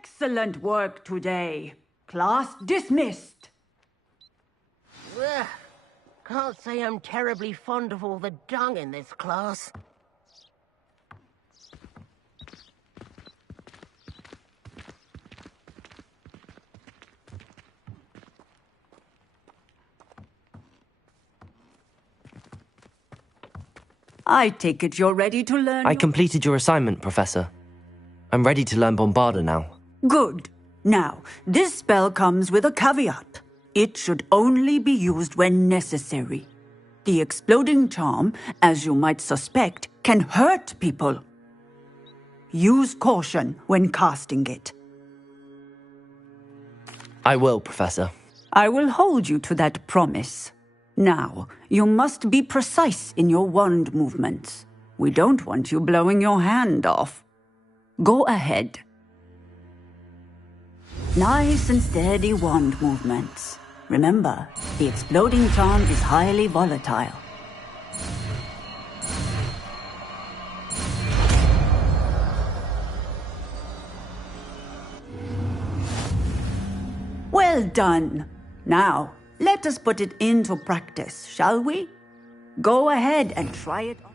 Excellent work today. Class dismissed. Ugh. Can't say I'm terribly fond of all the dung in this class. I take it you're ready to learn. I completed your assignment, Professor. I'm ready to learn Bombarda now. Good. Now, this spell comes with a caveat. It should only be used when necessary. The exploding charm, as you might suspect, can hurt people. Use caution when casting it. I will, Professor. I will hold you to that promise. Now, you must be precise in your wand movements. We don't want you blowing your hand off. Go ahead. Nice and steady wand movements. Remember, the exploding charm is highly volatile. Well done. Now, let us put it into practice, shall we? Go ahead and try it on.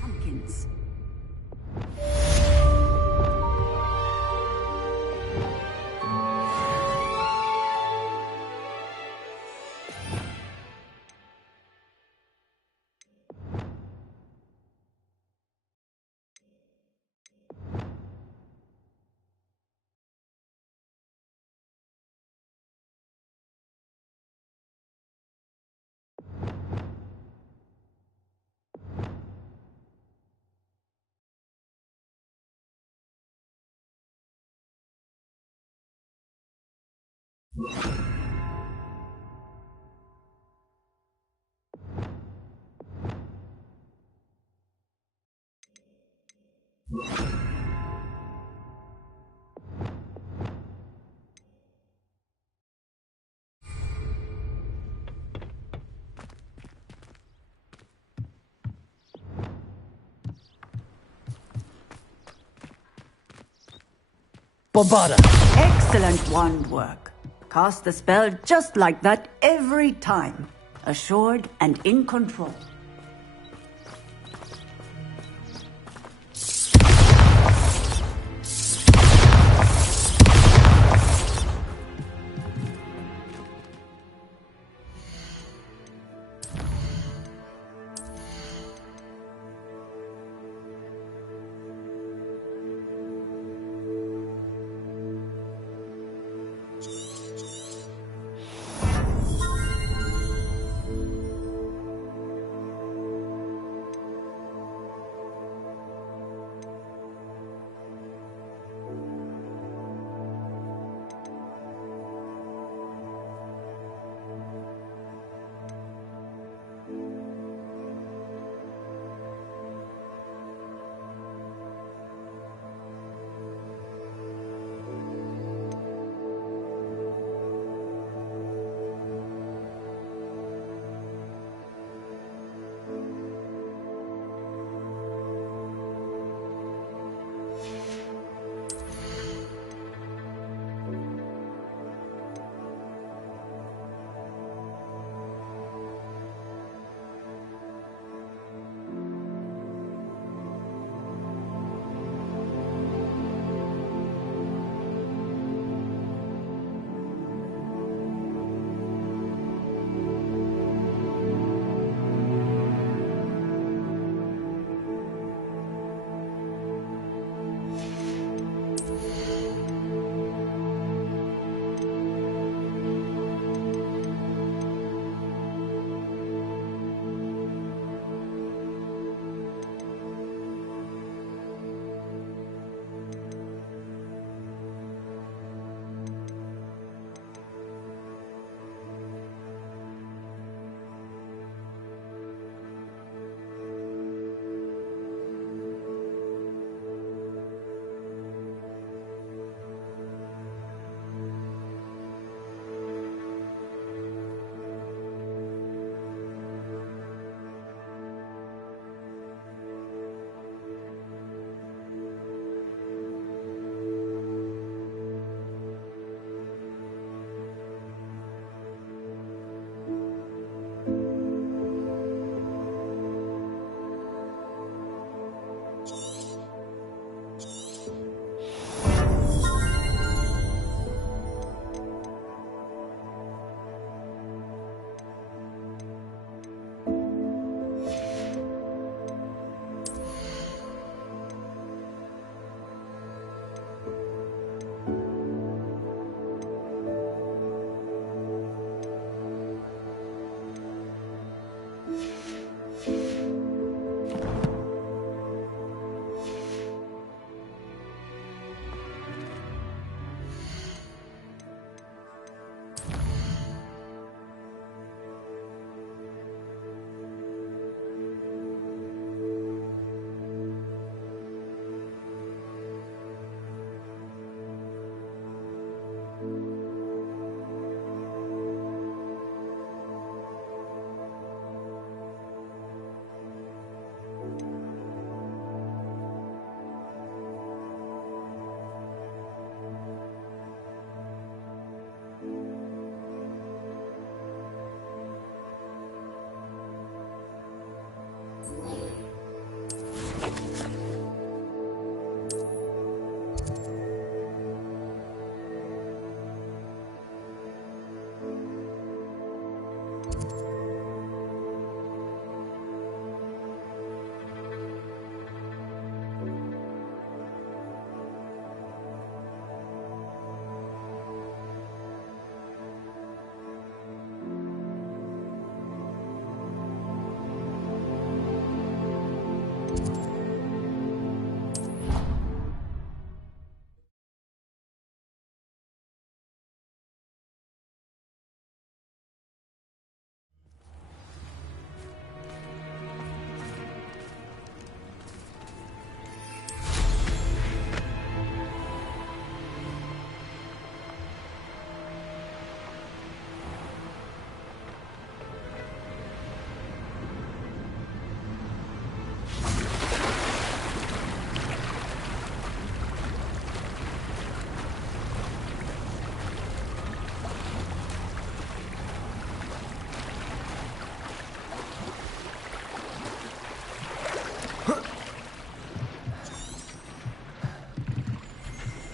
Pumpkins. Bombada! Excellent wand work. Cast the spell just like that every time. Assured and in control.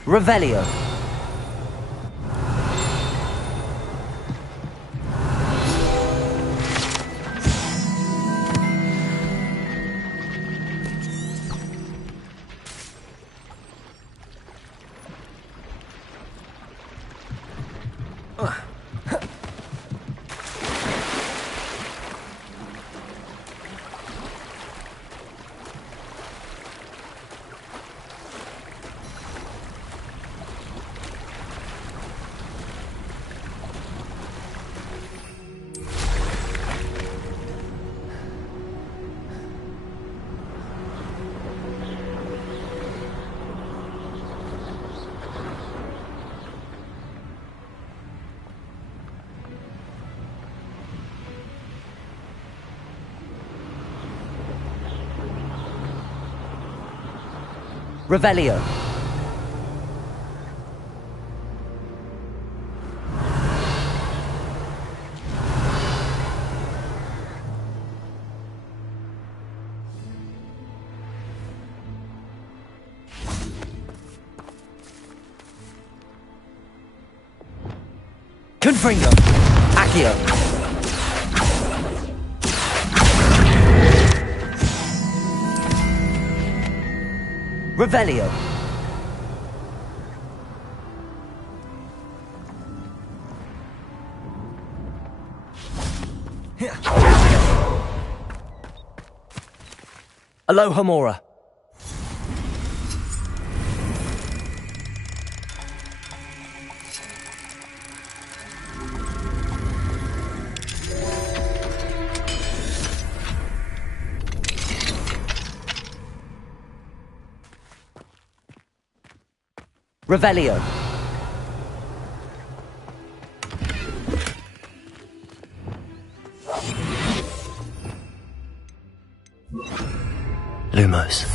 Revelio. Revelio. Confringo. Accio. Revelio. Alohomora. Revelio. Lumos.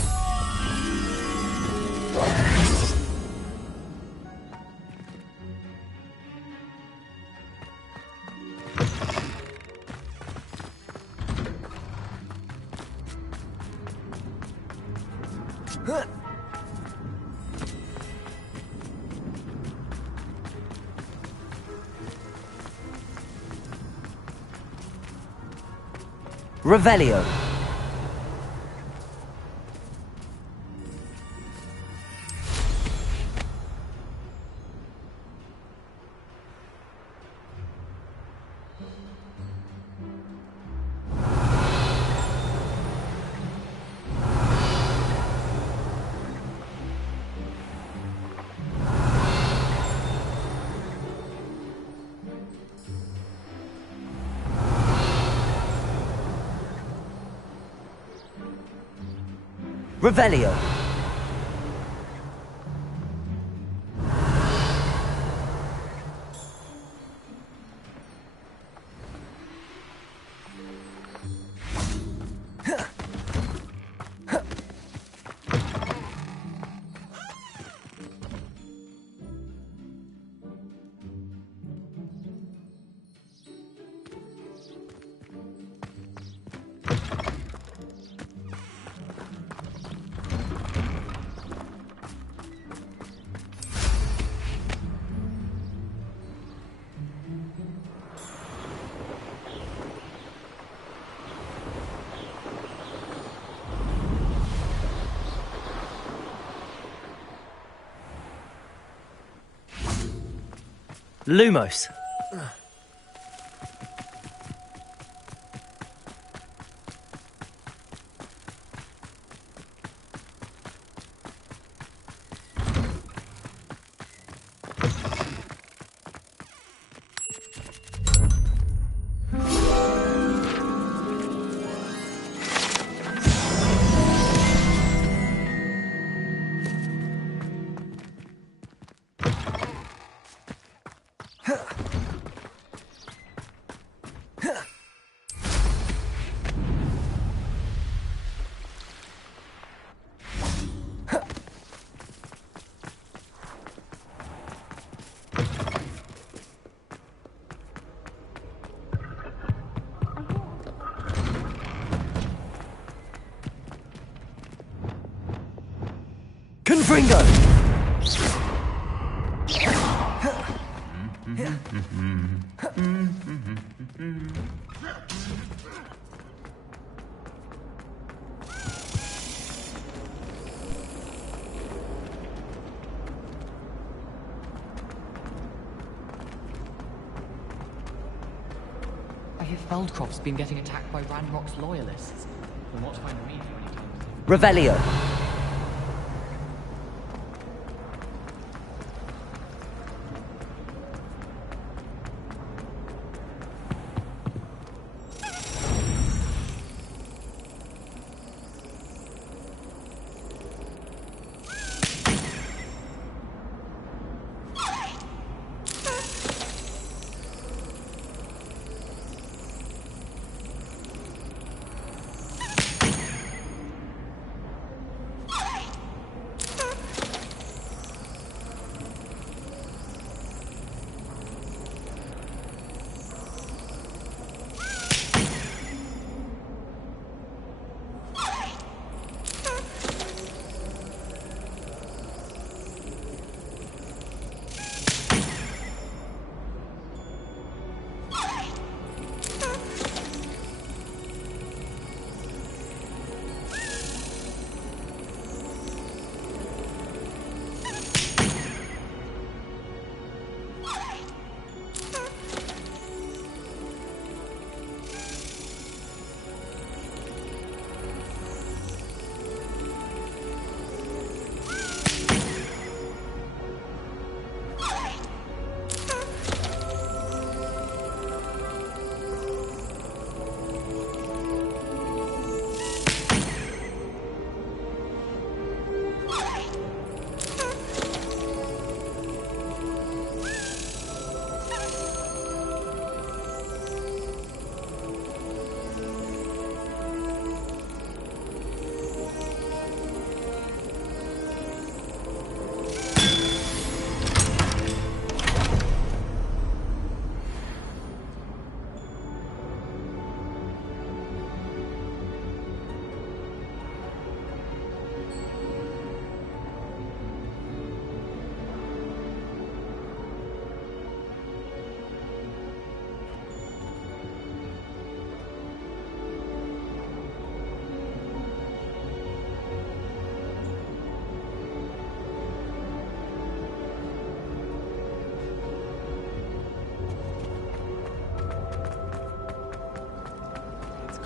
Revelio. Revelio. Lumos. Confringo! I hear Feldcroft's been getting attacked by Ranrock's loyalists. From what I read for any time. Revelio.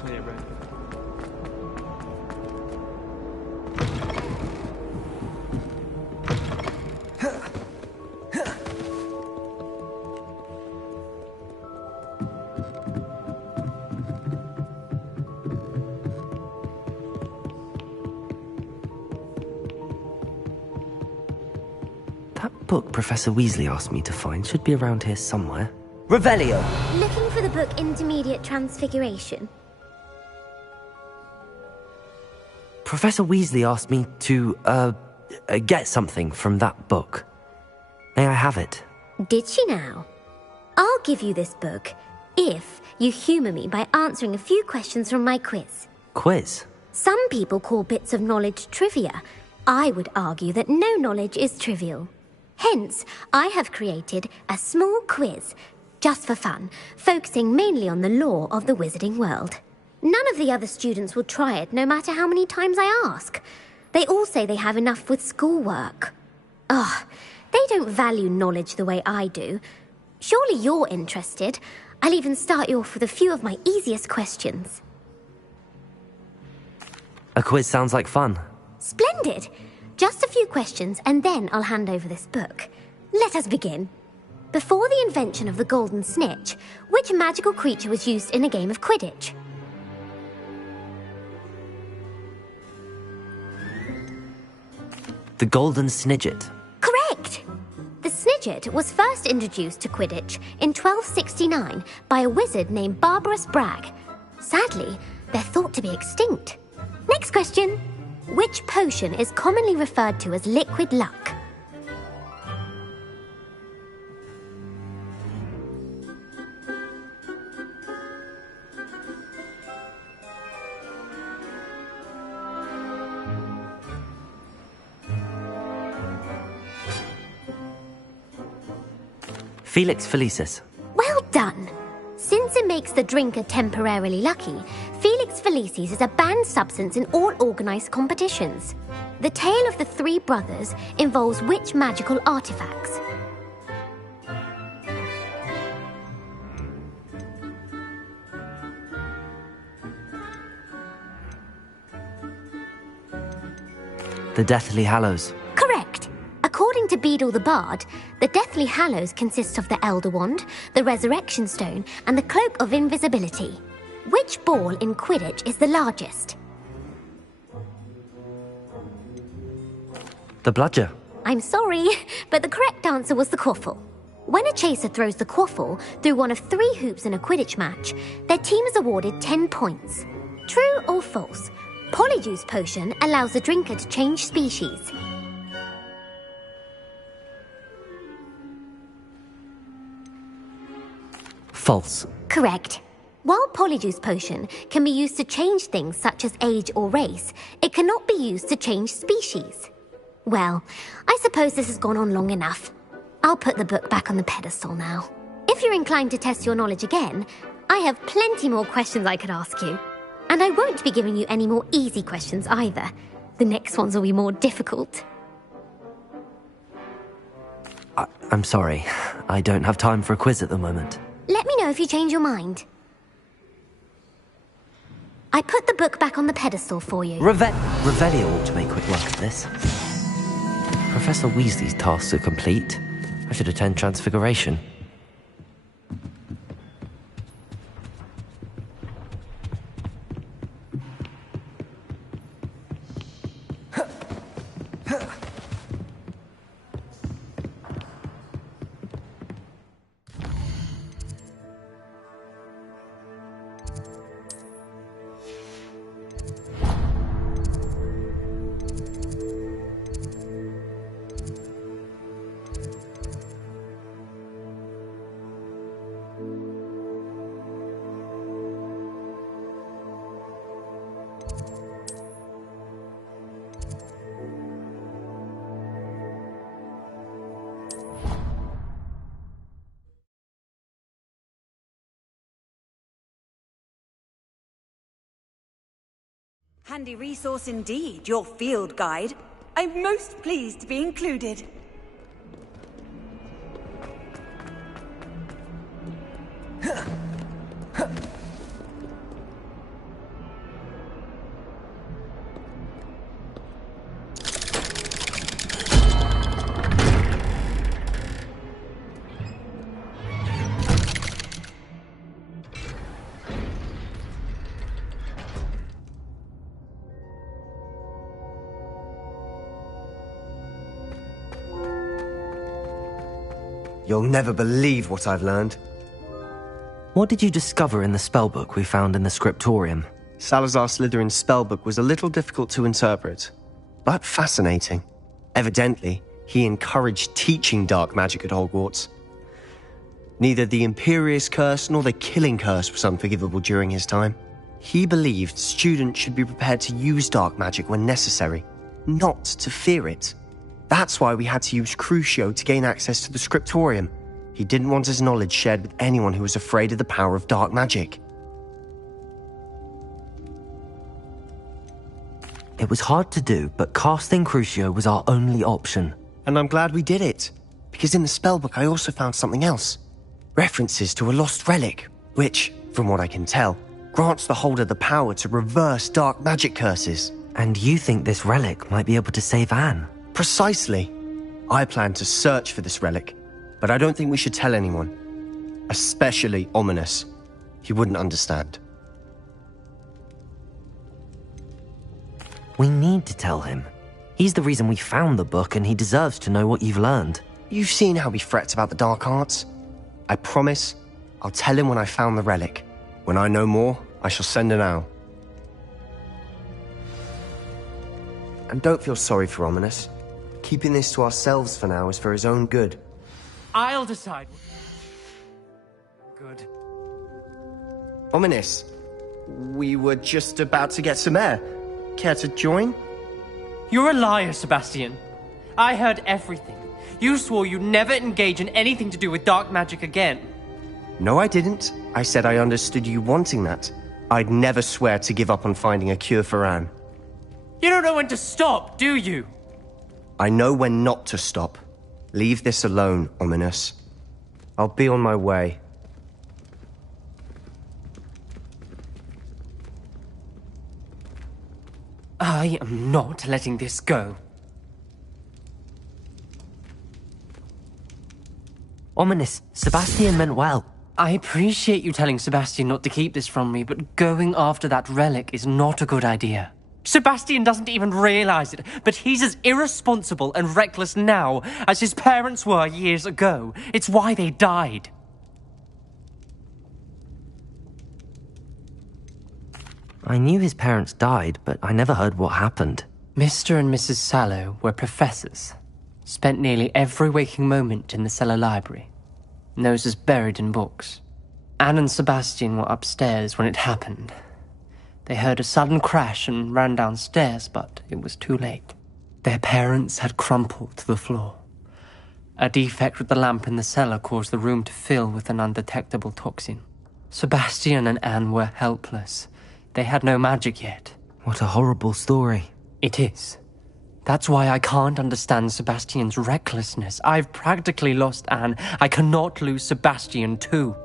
Clear, right? That book Professor Weasley asked me to find should be around here somewhere. Revelio! Looking for the book Intermediate Transfiguration? Professor Weasley asked me to, get something from that book. May I have it? Did she now? I'll give you this book if you humour me by answering a few questions from my quiz. Quiz? Some people call bits of knowledge trivia. I would argue that no knowledge is trivial. Hence, I have created a small quiz, just for fun, focusing mainly on the lore of the wizarding world. None of the other students will try it, no matter how many times I ask. They all say they have enough with schoolwork. Ugh, they don't value knowledge the way I do. Surely you're interested. I'll even start you off with a few of my easiest questions. A quiz sounds like fun. Splendid! Just a few questions, and then I'll hand over this book. Let us begin. Before the invention of the golden snitch, which magical creature was used in a game of Quidditch? The Golden Snidget. Correct! The Snidget was first introduced to Quidditch in 1269 by a wizard named Barbarous Bragg. Sadly, they're thought to be extinct. Next question. Which potion is commonly referred to as liquid luck? Felix Felicis. Well done. Since it makes the drinker temporarily lucky, Felix Felicis is a banned substance in all organized competitions. The tale of the three brothers involves which magical artifacts? The Deathly Hallows. Correct. According to Beadle the Bard, the Deathly Hallows consists of the Elder Wand, the Resurrection Stone, and the Cloak of Invisibility. Which ball in Quidditch is the largest? The Bludger. I'm sorry, but the correct answer was the quaffle. When a chaser throws the quaffle through one of 3 hoops in a Quidditch match, their team is awarded 10 points. True or false? Polyjuice Potion allows the drinker to change species. False. Correct. While Polyjuice Potion can be used to change things such as age or race, it cannot be used to change species. Well, I suppose this has gone on long enough. I'll put the book back on the pedestal now. If you're inclined to test your knowledge again, I have plenty more questions I could ask you. And I won't be giving you any more easy questions either. The next ones will be more difficult. I'm sorry. I don't have time for a quiz at the moment. Let me know if you change your mind. I put the book back on the pedestal for you. Revelio ought to make quick work of this. Professor Weasley's tasks are complete. I should attend Transfiguration. Handy resource indeed, your field guide. I'm most pleased to be included. You'll never believe what I've learned. What did you discover in the spellbook we found in the scriptorium? Salazar Slytherin's spellbook was a little difficult to interpret, but fascinating. Evidently, he encouraged teaching dark magic at Hogwarts. Neither the Imperious Curse nor the Killing Curse was unforgivable during his time. He believed students should be prepared to use dark magic when necessary, not to fear it. That's why we had to use Crucio to gain access to the scriptorium. He didn't want his knowledge shared with anyone who was afraid of the power of dark magic. It was hard to do, but casting Crucio was our only option. And I'm glad we did it, because in the spellbook I also found something else. References to a lost relic, which, from what I can tell, grants the holder the power to reverse dark magic curses. And you think this relic might be able to save Anne? Precisely. I plan to search for this relic, but I don't think we should tell anyone. Especially Ominous. He wouldn't understand. We need to tell him. He's the reason we found the book, and he deserves to know what you've learned. You've seen how he frets about the dark arts. I promise I'll tell him when I found the relic. When I know more, I shall send an owl. And don't feel sorry for Ominous. Keeping this to ourselves for now is for his own good. I'll decide. Good. Ominous, we were just about to get some air. Care to join? You're a liar, Sebastian. I heard everything. You swore you'd never engage in anything to do with dark magic again. No, I didn't. I said I understood you wanting that. I'd never swear to give up on finding a cure for Anne. You don't know when to stop, do you? I know when not to stop. Leave this alone, Ominous. I'll be on my way. I am not letting this go. Ominous, Sebastian meant well. I appreciate you telling Sebastian not to keep this from me, but going after that relic is not a good idea. Sebastian doesn't even realize it, but he's as irresponsible and reckless now as his parents were years ago. It's why they died. I knew his parents died, but I never heard what happened. Mr. and Mrs. Sallow were professors. Spent nearly every waking moment in the cellar library. Noses buried in books. Anne and Sebastian were upstairs when it happened. They heard a sudden crash and ran downstairs, but it was too late. Their parents had crumpled to the floor. A defect with the lamp in the cellar caused the room to fill with an undetectable toxin. Sebastian and Anne were helpless. They had no magic yet. What a horrible story. It is. That's why I can't understand Sebastian's recklessness. I've practically lost Anne. I cannot lose Sebastian too.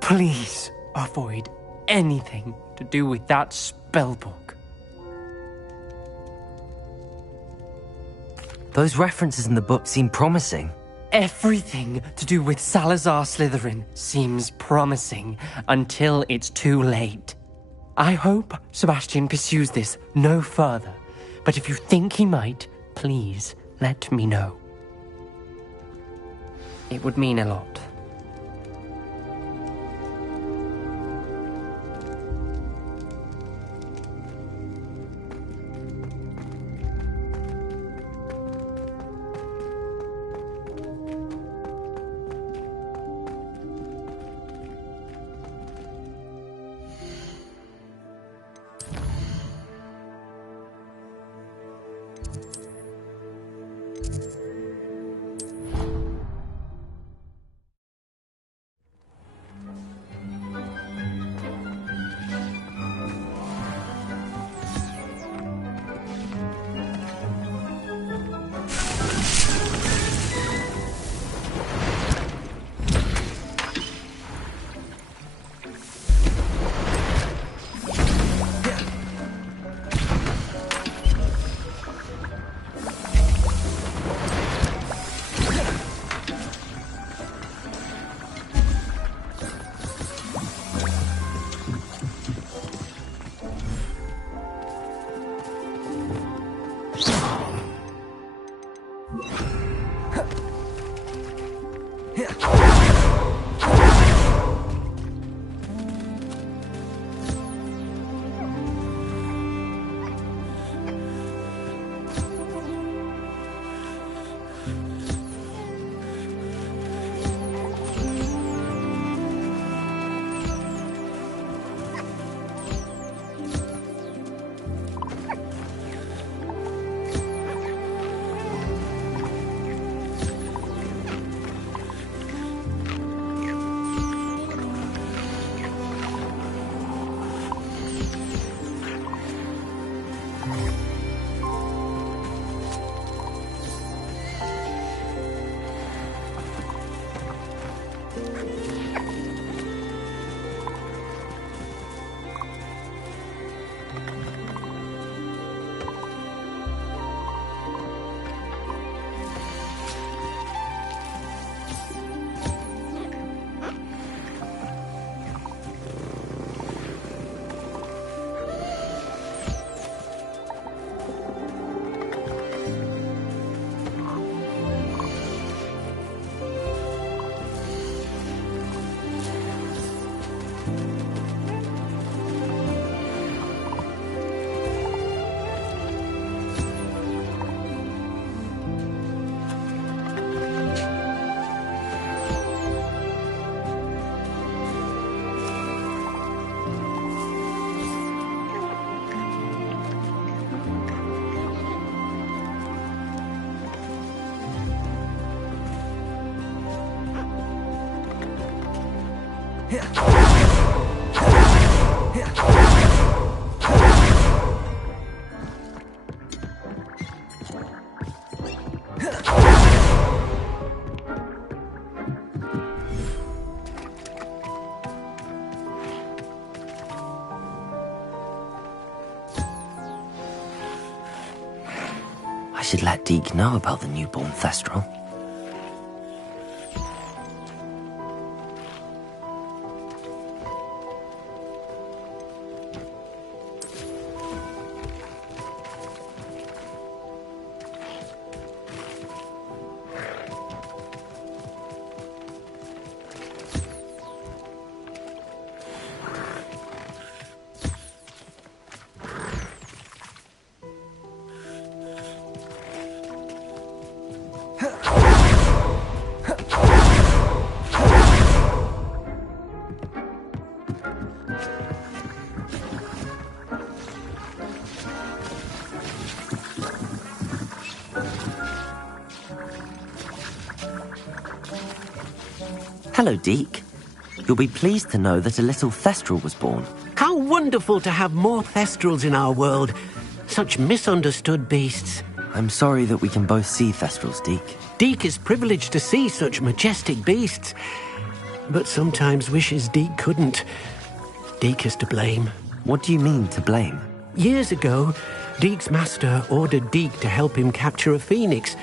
Please avoid anything to do with that spellbook. Those references in the book seem promising. Everything to do with Salazar Slytherin seems promising until it's too late. I hope Sebastian pursues this no further, but if you think he might, please let me know. It would mean a lot. I should let Deke know about the newborn Thestral. Hello, Deke. You'll be pleased to know that a little Thestral was born. How wonderful to have more Thestrals in our world. Such misunderstood beasts. I'm sorry that we can both see Thestrals, Deke. Deke is privileged to see such majestic beasts, but sometimes wishes Deke couldn't. Deke is to blame. What do you mean, to blame? Years ago, Deke's master ordered Deke to help him capture a phoenix,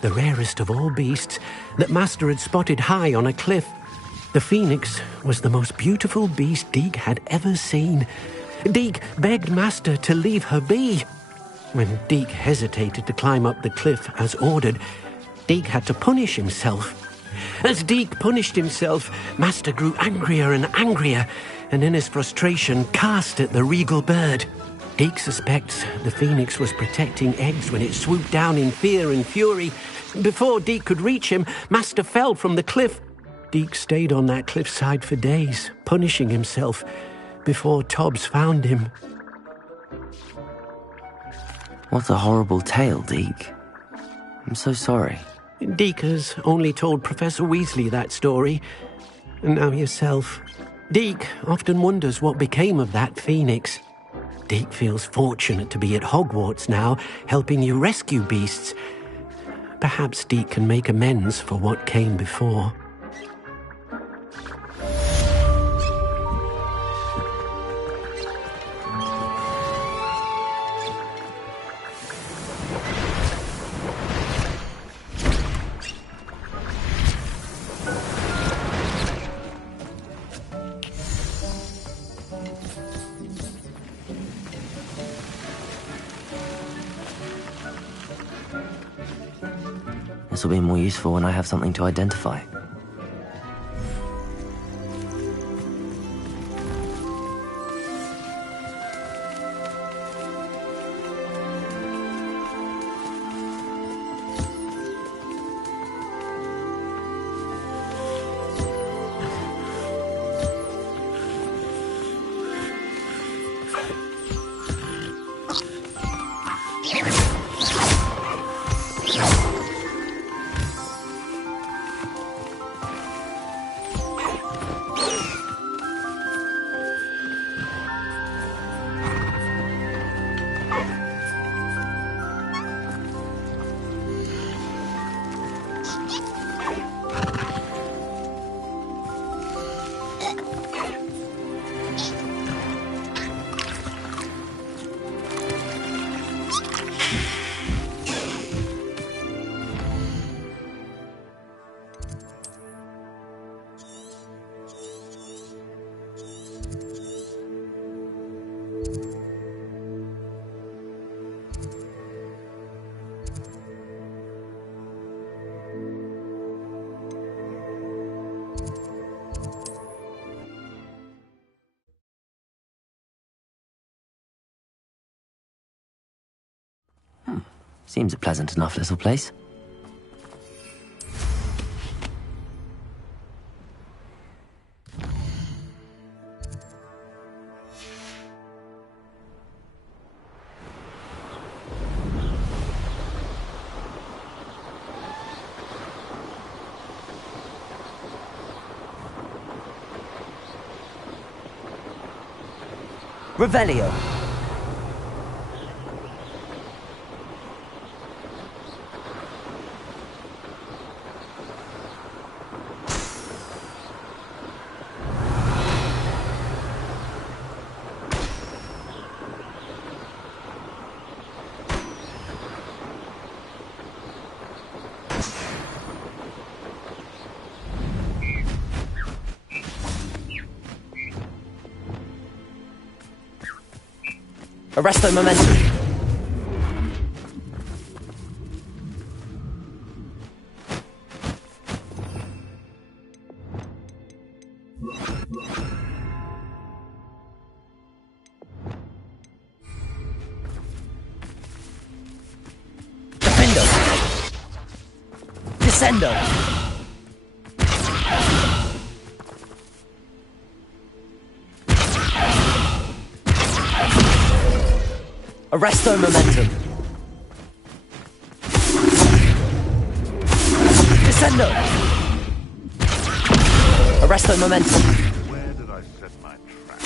the rarest of all beasts, that Master had spotted high on a cliff. The phoenix was the most beautiful beast Deke had ever seen. Deke begged Master to leave her be. When Deke hesitated to climb up the cliff as ordered, Deke had to punish himself. As Deke punished himself, Master grew angrier and angrier, and in his frustration cast at the regal bird. Deke suspects the phoenix was protecting eggs when it swooped down in fear and fury. Before Deke could reach him, Master fell from the cliff. Deke stayed on that cliffside for days, punishing himself, before Tobbs found him. What a horrible tale, Deke. I'm so sorry. Deke has only told Professor Weasley that story, and now yourself. Deke often wonders what became of that phoenix. Deke feels fortunate to be at Hogwarts now, helping you rescue beasts. Perhaps Deke can make amends for what came before. This will be more useful when I have something to identify. Seems a pleasant enough little place. Revelio. Arresto momentum. Defendo. Descendo. Arresto momentum. Descendo. Arresto momentum. Where did I set my trap?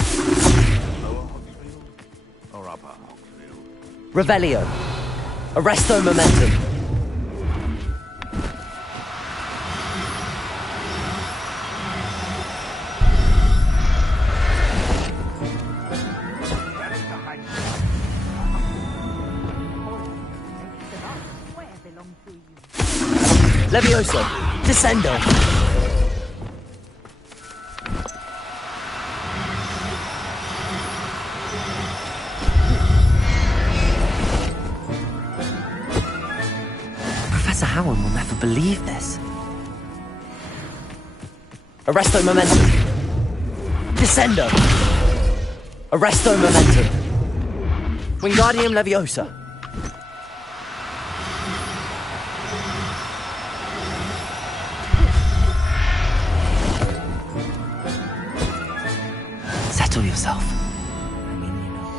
Lower Hogsfield or upper Hogsfield? Revelio. Arresto momentum. Levioso. Descendo. Professor Howard will never believe this. Arresto momentum. Descendo. Arresto momentum. Wingardium Leviosa. Settle yourself. I mean, you know.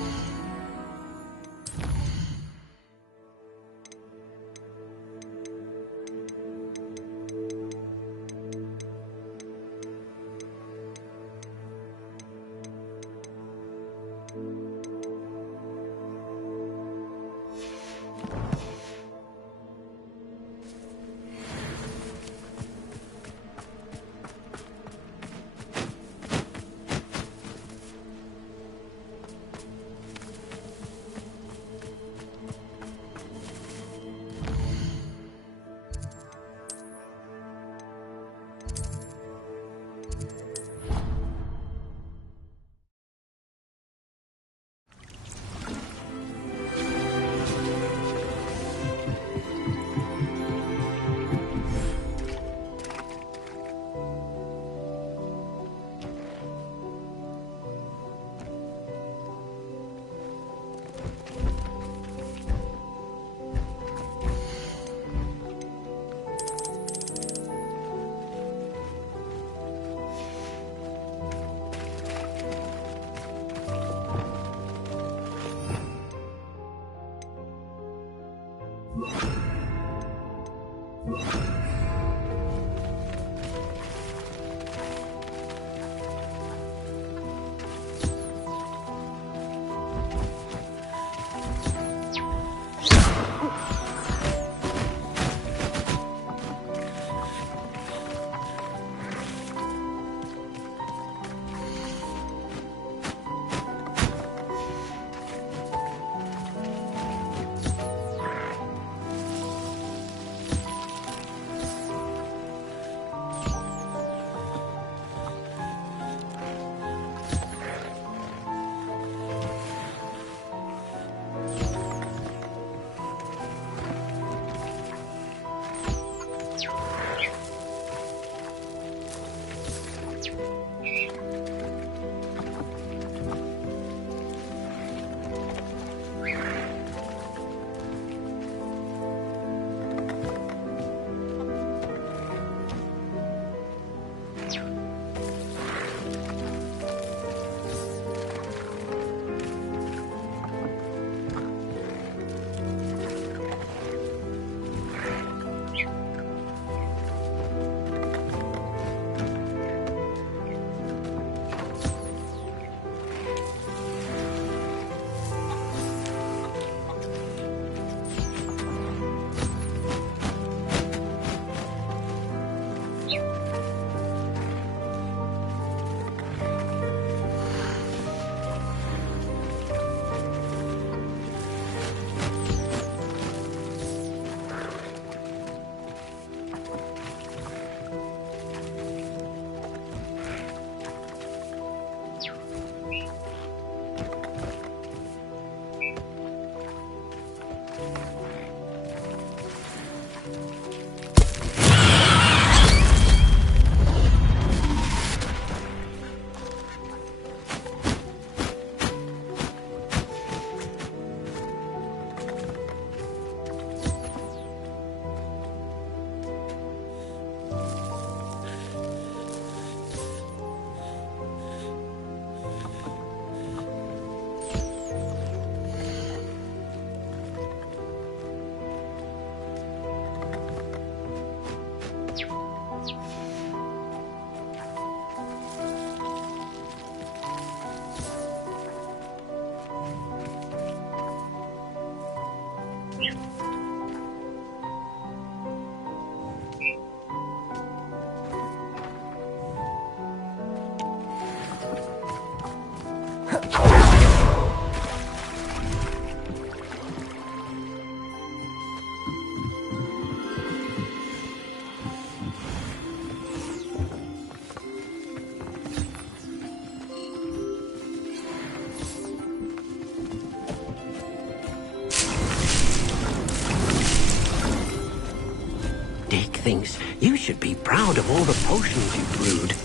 Dick thinks you should be proud of all the potions you brewed.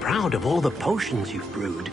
Proud of all the potions you've brewed.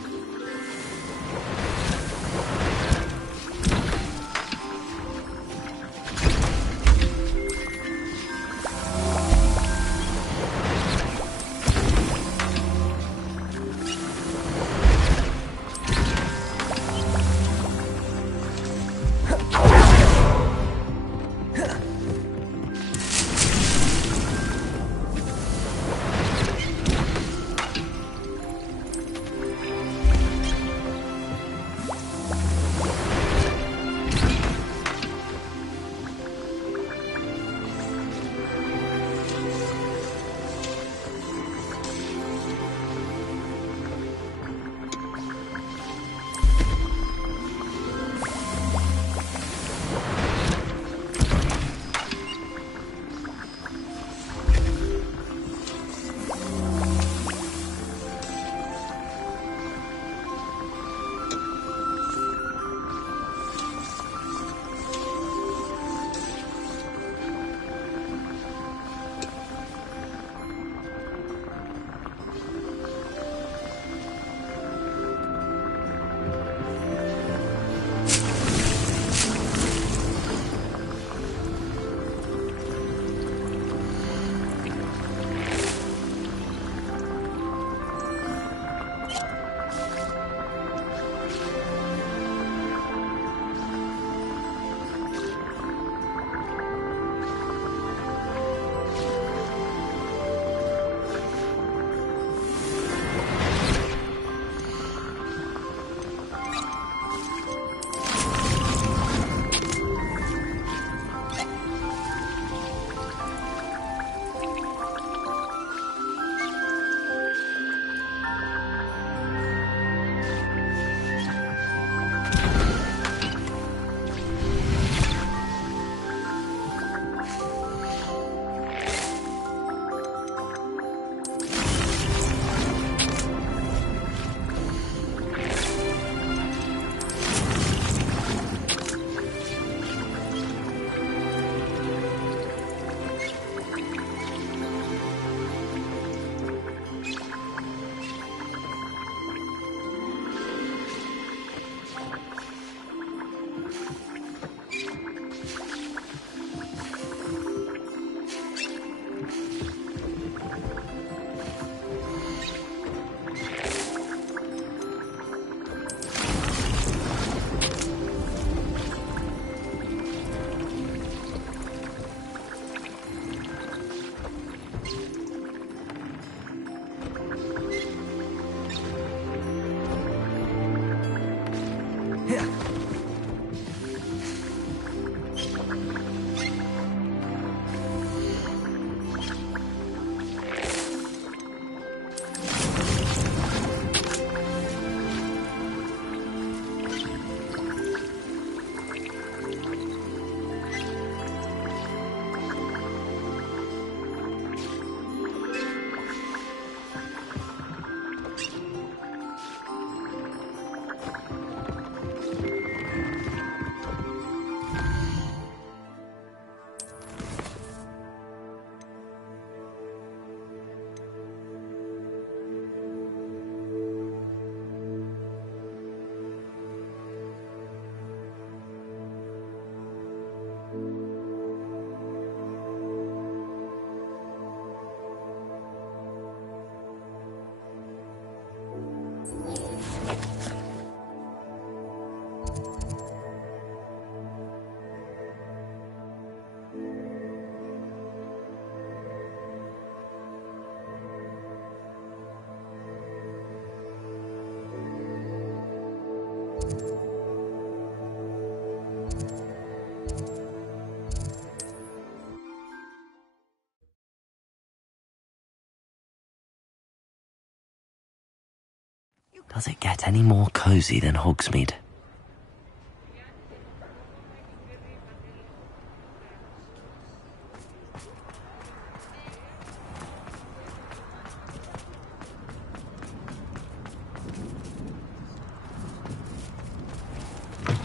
Does it get any more cozy than Hogsmeade?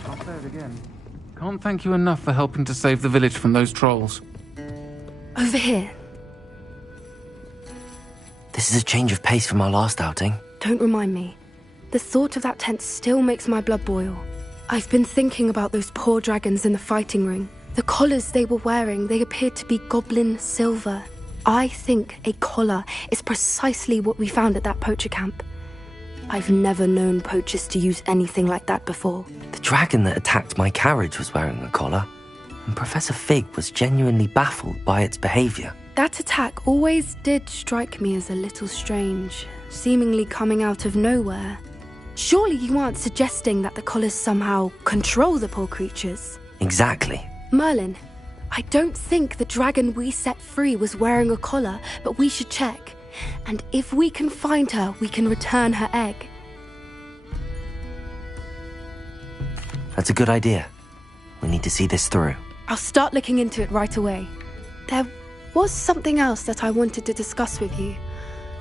I'll say it again. Can't thank you enough for helping to save the village from those trolls. Over here. This is a change of pace from our last outing. Don't remind me. The thought of that tent still makes my blood boil. I've been thinking about those poor dragons in the fighting ring. The collars they were wearing, they appeared to be goblin silver. I think a collar is precisely what we found at that poacher camp. I've never known poachers to use anything like that before. The dragon that attacked my carriage was wearing a collar, and Professor Fig was genuinely baffled by its behaviour. That attack always did strike me as a little strange, seemingly coming out of nowhere. Surely you aren't suggesting that the collars somehow control the poor creatures? Exactly. Merlin, I don't think the dragon we set free was wearing a collar, but we should check. And if we can find her, we can return her egg. That's a good idea. We need to see this through. I'll start looking into it right away. There was something else that I wanted to discuss with you.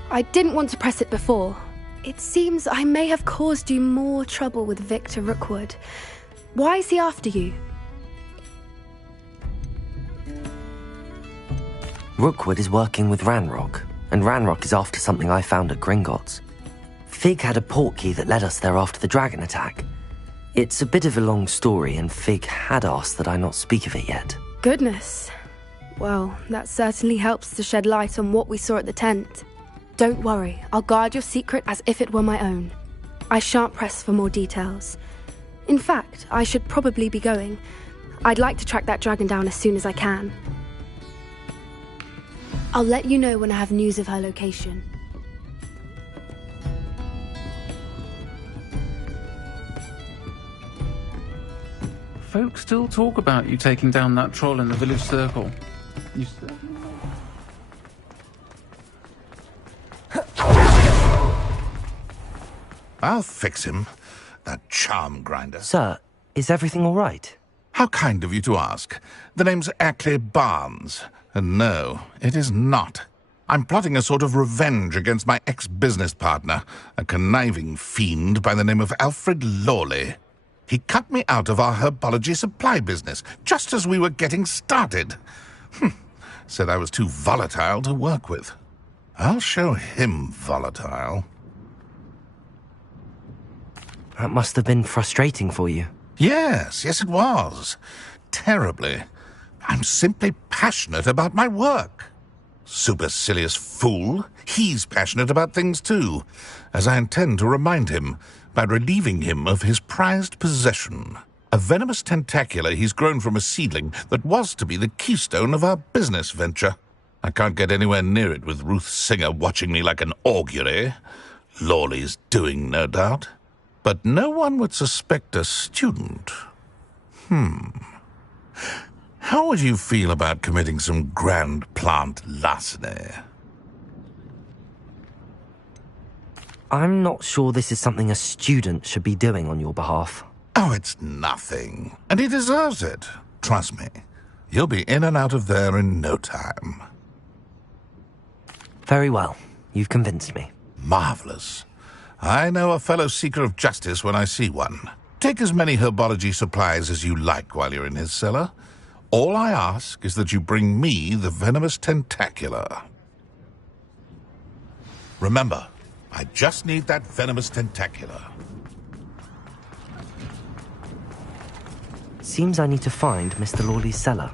I didn't want to press it before. It seems I may have caused you more trouble with Victor Rookwood. Why is he after you? Rookwood is working with Ranrock, and Ranrock is after something I found at Gringotts. Fig had a portkey that led us there after the dragon attack. It's a bit of a long story, and Fig had asked that I not speak of it yet. Goodness. Well, that certainly helps to shed light on what we saw at the tent. Don't worry, I'll guard your secret as if it were my own. I shan't press for more details. In fact, I should probably be going. I'd like to track that dragon down as soon as I can. I'll let you know when I have news of her location. Folks still talk about you taking down that troll in the village circle. You I'll fix him, that charm grinder. Sir, is everything all right? How kind of you to ask. The name's Ackley Barnes. And no, it is not. I'm plotting a sort of revenge against my ex-business partner, a conniving fiend by the name of Alfred Lawley. He cut me out of our herbology supply business, just as we were getting started. Said I was too volatile to work with. I'll show him volatile. That must have been frustrating for you. Yes, it was. Terribly. I'm simply passionate about my work. Supercilious fool. He's passionate about things too, as I intend to remind him by relieving him of his prized possession. A venomous tentacula he's grown from a seedling that was to be the keystone of our business venture. I can't get anywhere near it with Ruth Singer watching me like an augury. Lawley's doing, no doubt. But no one would suspect a student. How would you feel about committing some grand plant larceny? I'm not sure this is something a student should be doing on your behalf. Oh, it's nothing. And he deserves it. Trust me. You'll be in and out of there in no time. Very well. You've convinced me. Marvelous. I know a fellow seeker of justice when I see one. Take as many herbology supplies as you like while you're in his cellar. All I ask is that you bring me the venomous tentacula. Remember, I just need that venomous tentacula. Seems I need to find Mr. Lawley's cellar.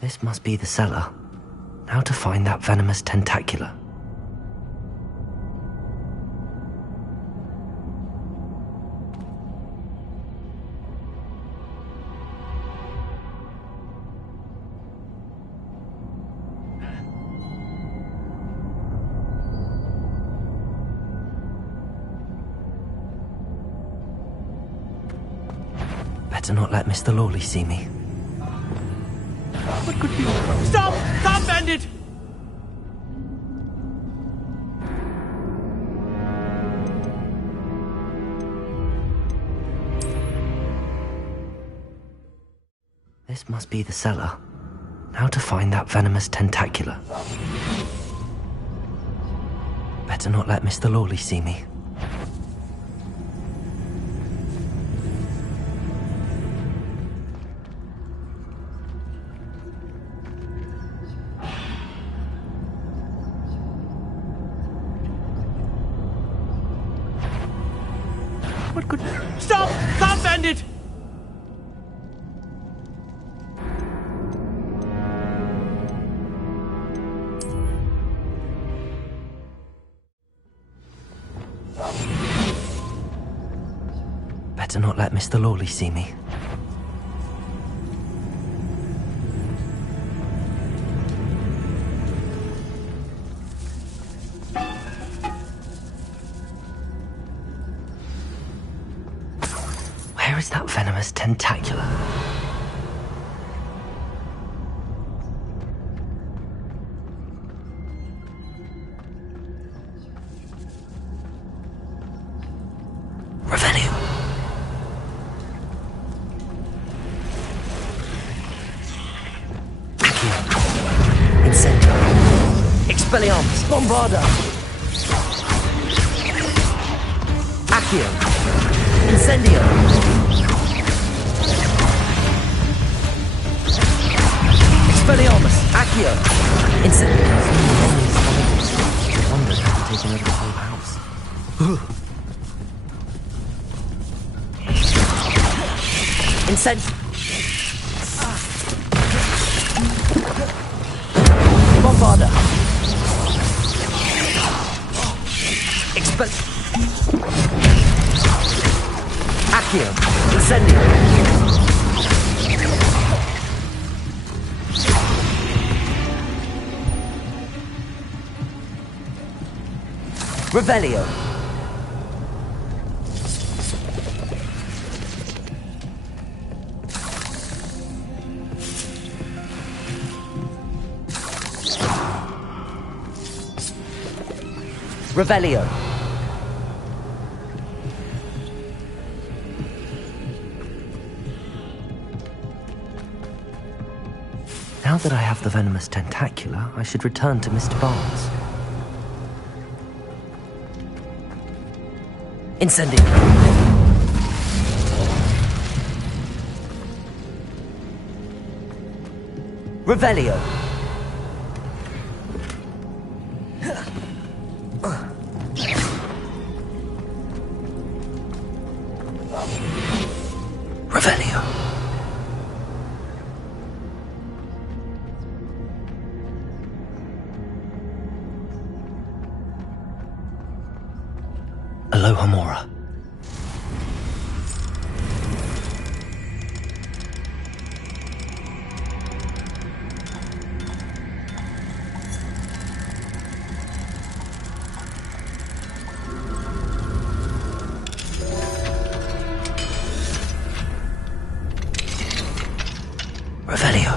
This must be the cellar. How to find that venomous tentacula? Better not let Mr. Lawley see me. What could be? Stop! Stop, bandit! This must be the cellar. How to find that venomous tentacula? Better not let Mr. Lawley see me. What could... Stop! Stop, bandit! Better not let Mr. Lawley see me. Where is that venomous tentacula? Revelio. Incendio. Expelliarmus. Bombarda. Accio. Incendio. Expelliarmus. Accio. Incendio. I wonder if they're taking over the whole house. Incendio. Bombarda. Expel... Accio. Incendio. Revelio. Revelio. Now that I have the venomous tentacula, I should return to Mr. Barnes. Incendio. Revelio. Revelio. Aloha Mora. Revelio.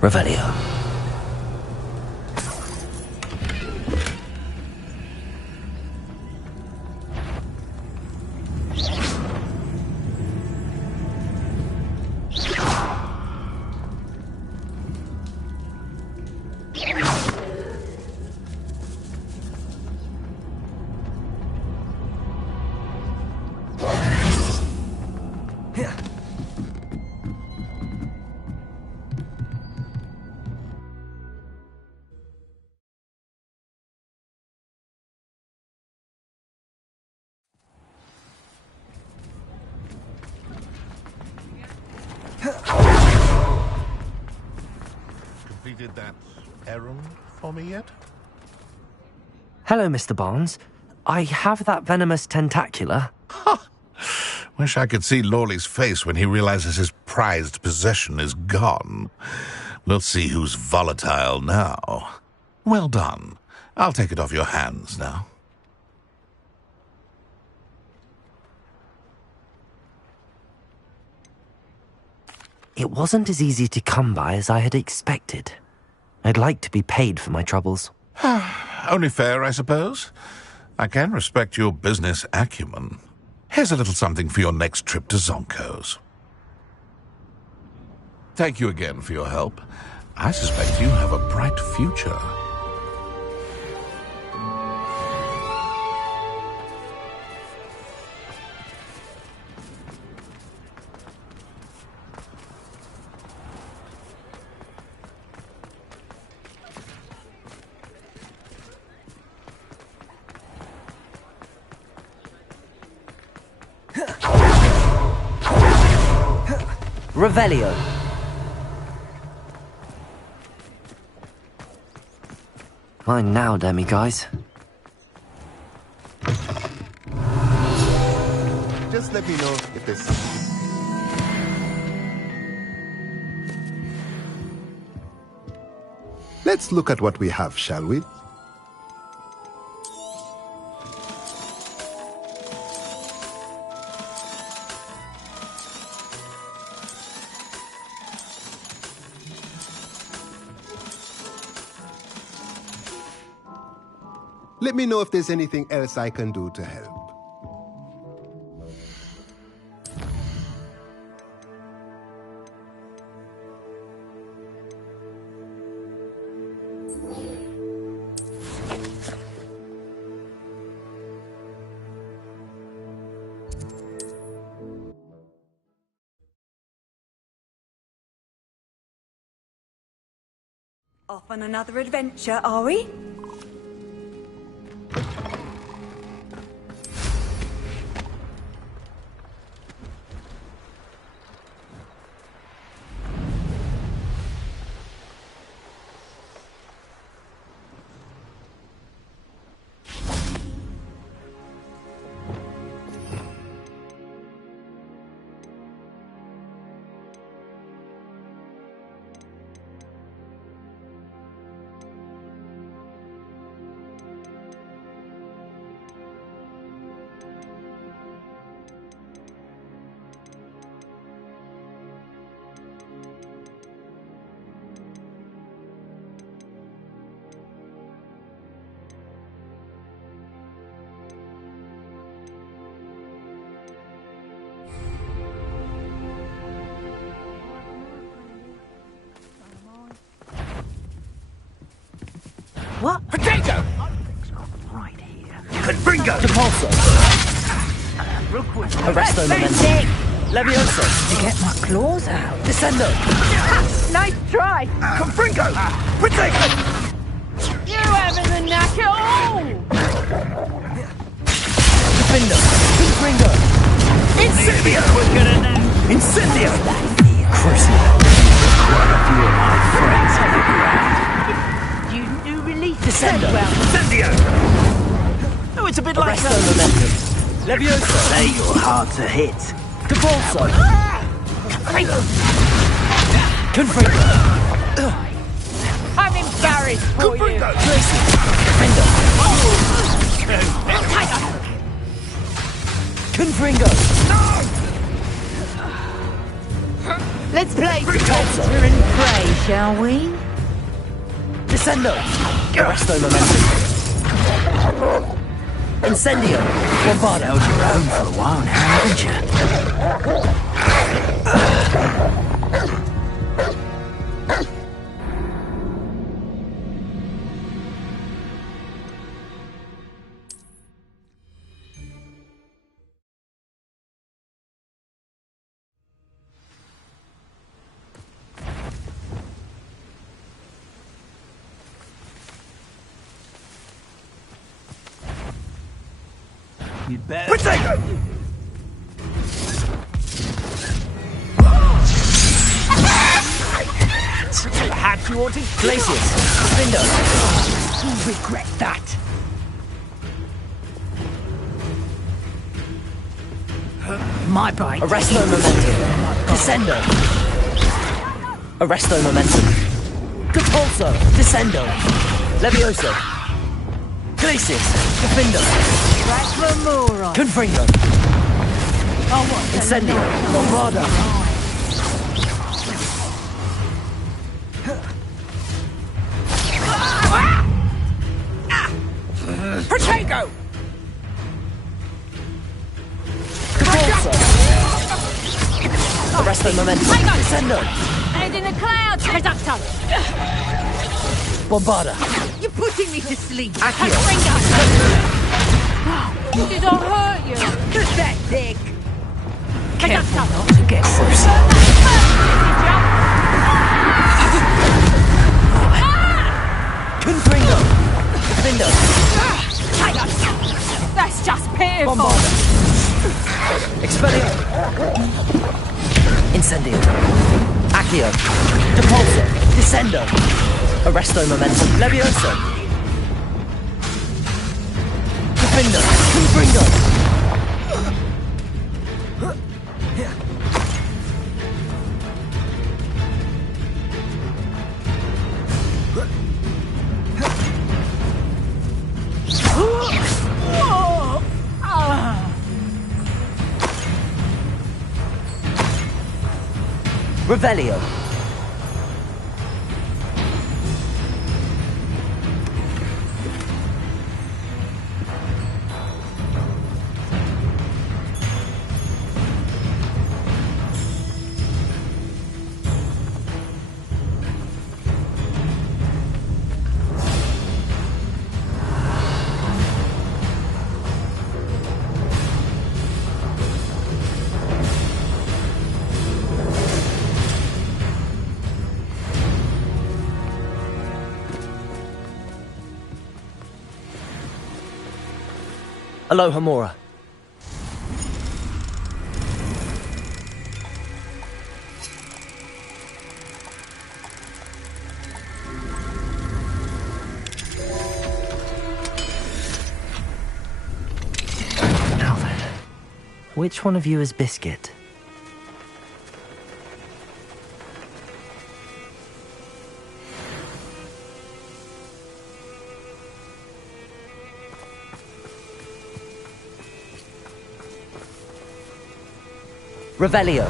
Revelio. Completed that errand for me yet? Hello, Mr. Barnes. I have that venomous tentacula. Wish I could see Lawley's face when he realizes his prized possession is gone. We'll see who's volatile now. Well done. I'll take it off your hands now. It wasn't as easy to come by as I had expected. I'd like to be paid for my troubles. Only fair, I suppose. I can respect your business acumen. Here's a little something for your next trip to Zonko's. Thank you again for your help. I suspect you have a bright future. Revelio. Mine now, demi-guys. Just let me know if there's something. Let's look at what we have, shall we? Let me know if there's anything else I can do to help. Off on another adventure, are we? What? Potato! Right here. Confringo! Depulso! Arresto Momentum! Levioso! To get my claws out. Descendo! Nice try. Confringo! Potato! You having the knack at all? Defendo! Confringo! Incendio! Incendio! Crucio! Quite a few of my friends have the ground. Descendo! Incendio! Oh, it's a bit like Arresto Momentum! Levioso! Say you're hard to hit. Depulso! Confringo! I'm embarrassed for you. Tracy! Defendo! Confringo! Let's play Spencer and pray, shall we? Descendo! Arresto Momentum! Incendio! Bombardo! Held your own for a while now, haven't you? You'd better. Potato! Perhaps you wanted Glacius! Defendo! You'll regret that! My bike. Arresto momentum. Descendo. Arresto momentum. Capulso. Descendo. Levioso. Glacius. Defendo. Confringo. Incendio. Bombarda. Protego! Capulso. Arresto momentum. Descendo. Head in the clouds, Reducto! Bombarda. You're putting me to sleep! Accio. Did I hurt you? Pathetic! Careful not to get close. Confringo. Defendo. That's just pitiful! Bombarda. Expelliarmus. Incendio. Accio. Depulso. Descendo. Arresto momentum. Levioso. Defendo. Confringo. Revelio. Aloha Mora. Now then, which one of you is Biscuit? Revelio.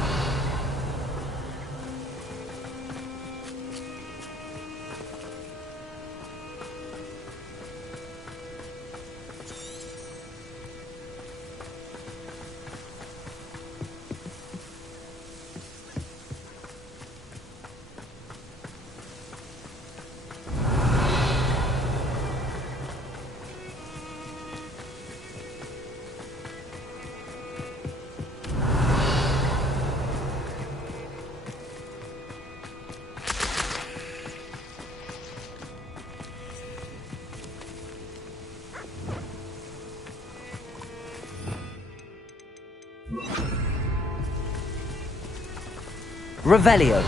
Revelio.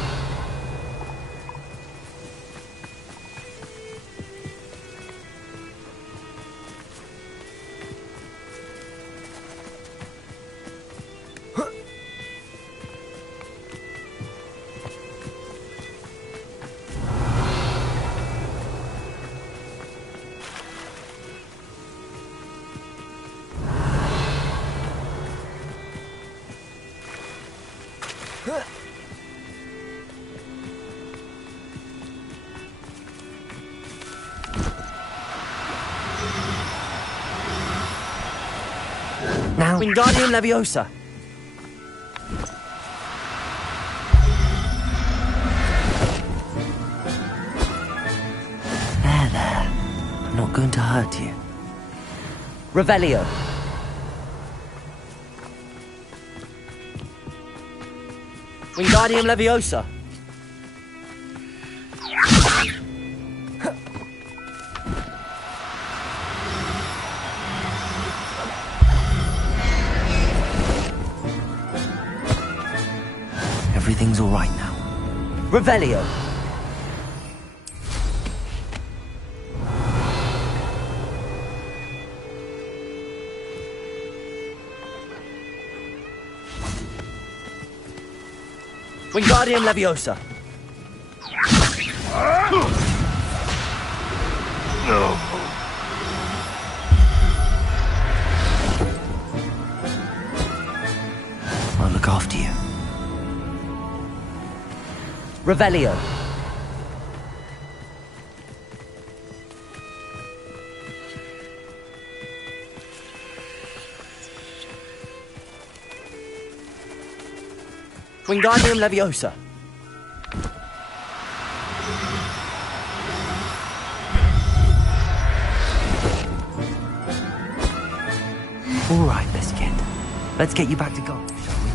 Now, Wingardium Leviosa. There. I'm not going to hurt you. Revelio. Wingardium Leviosa. Everything's all right now. Revelio. Wingardium Leviosa. I'll look after you. Revelio. Wingardium Leviosa. All right, Biscuit. Let's get you back to God, shall we?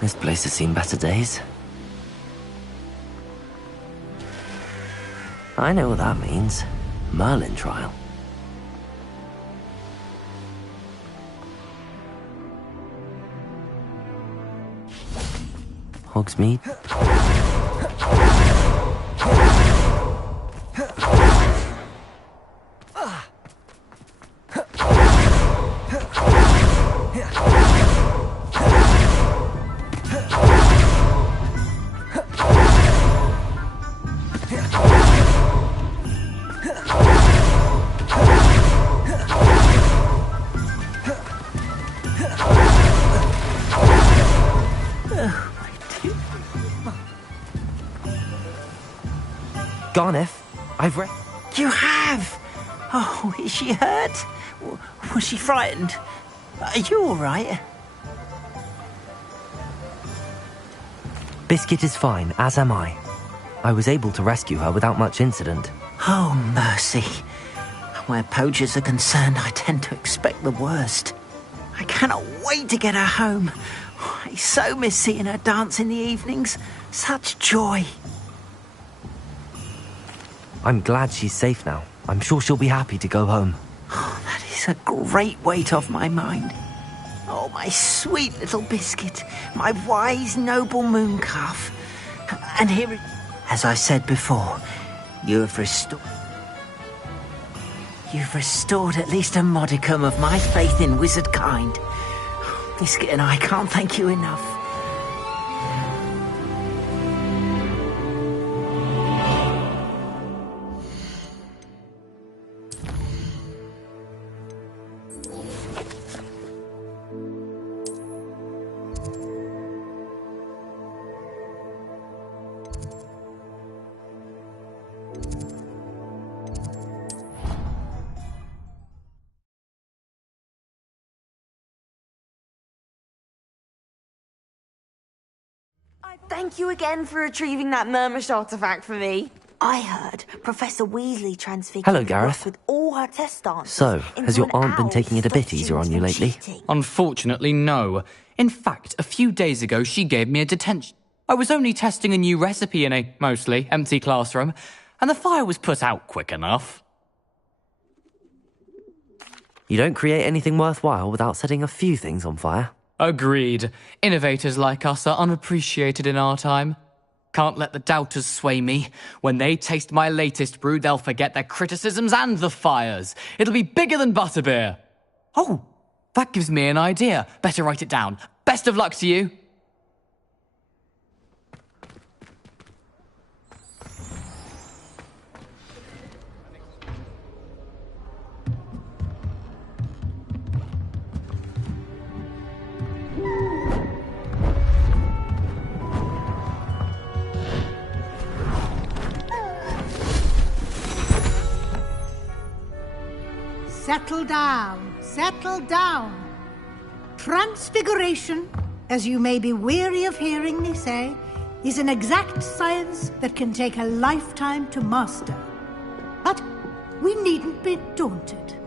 This place has seen better days. I know what that means. Merlin trial. Hogsmeade. Garneth, I've read... You have? Oh, is she hurt? Was she frightened? Are you all right? Biscuit is fine, as am I. I was able to rescue her without much incident. Oh, mercy. Where poachers are concerned, I tend to expect the worst. I cannot wait to get her home. I so miss seeing her dance in the evenings. Such joy. I'm glad she's safe now. I'm sure she'll be happy to go home. Oh, that is a great weight off my mind. Oh, my sweet little Biscuit, my wise, noble moon calf. And here, as I said before, you've restored at least a modicum of my faith in wizard kind. Biscuit and I can't thank you enough. Thank you again for retrieving that Murmish artifact for me. I heard Professor Weasley transfigured Hello, Gareth. with all her test answers. So, has your aunt been taking it a bit easier on you lately? Unfortunately, no. In fact, a few days ago, she gave me a detention. I was only testing a new recipe in a mostly empty classroom, and the fire was put out quick enough. You don't create anything worthwhile without setting a few things on fire. Agreed. Innovators like us are unappreciated in our time. Can't let the doubters sway me. When they taste my latest brew, they'll forget their criticisms and the fires. It'll be bigger than butterbeer. Oh, that gives me an idea. Better write it down. Best of luck to you. Settle down. Settle down. Transfiguration, as you may be weary of hearing me say, is an exact science that can take a lifetime to master. But we needn't be daunted.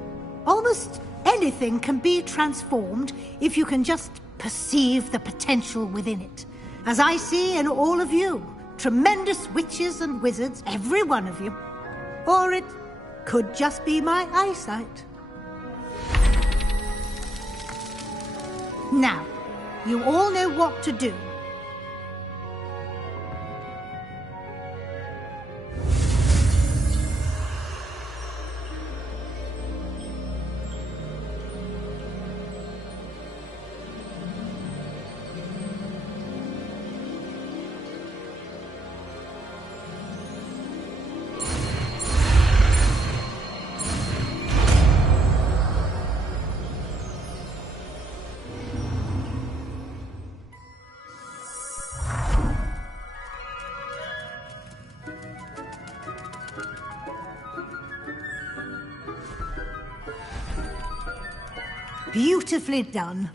Almost anything can be transformed if you can just perceive the potential within it. As I see in all of you, tremendous witches and wizards, every one of you. Or it could just be my eyesight. Now, you all know what to do. Beautifully done.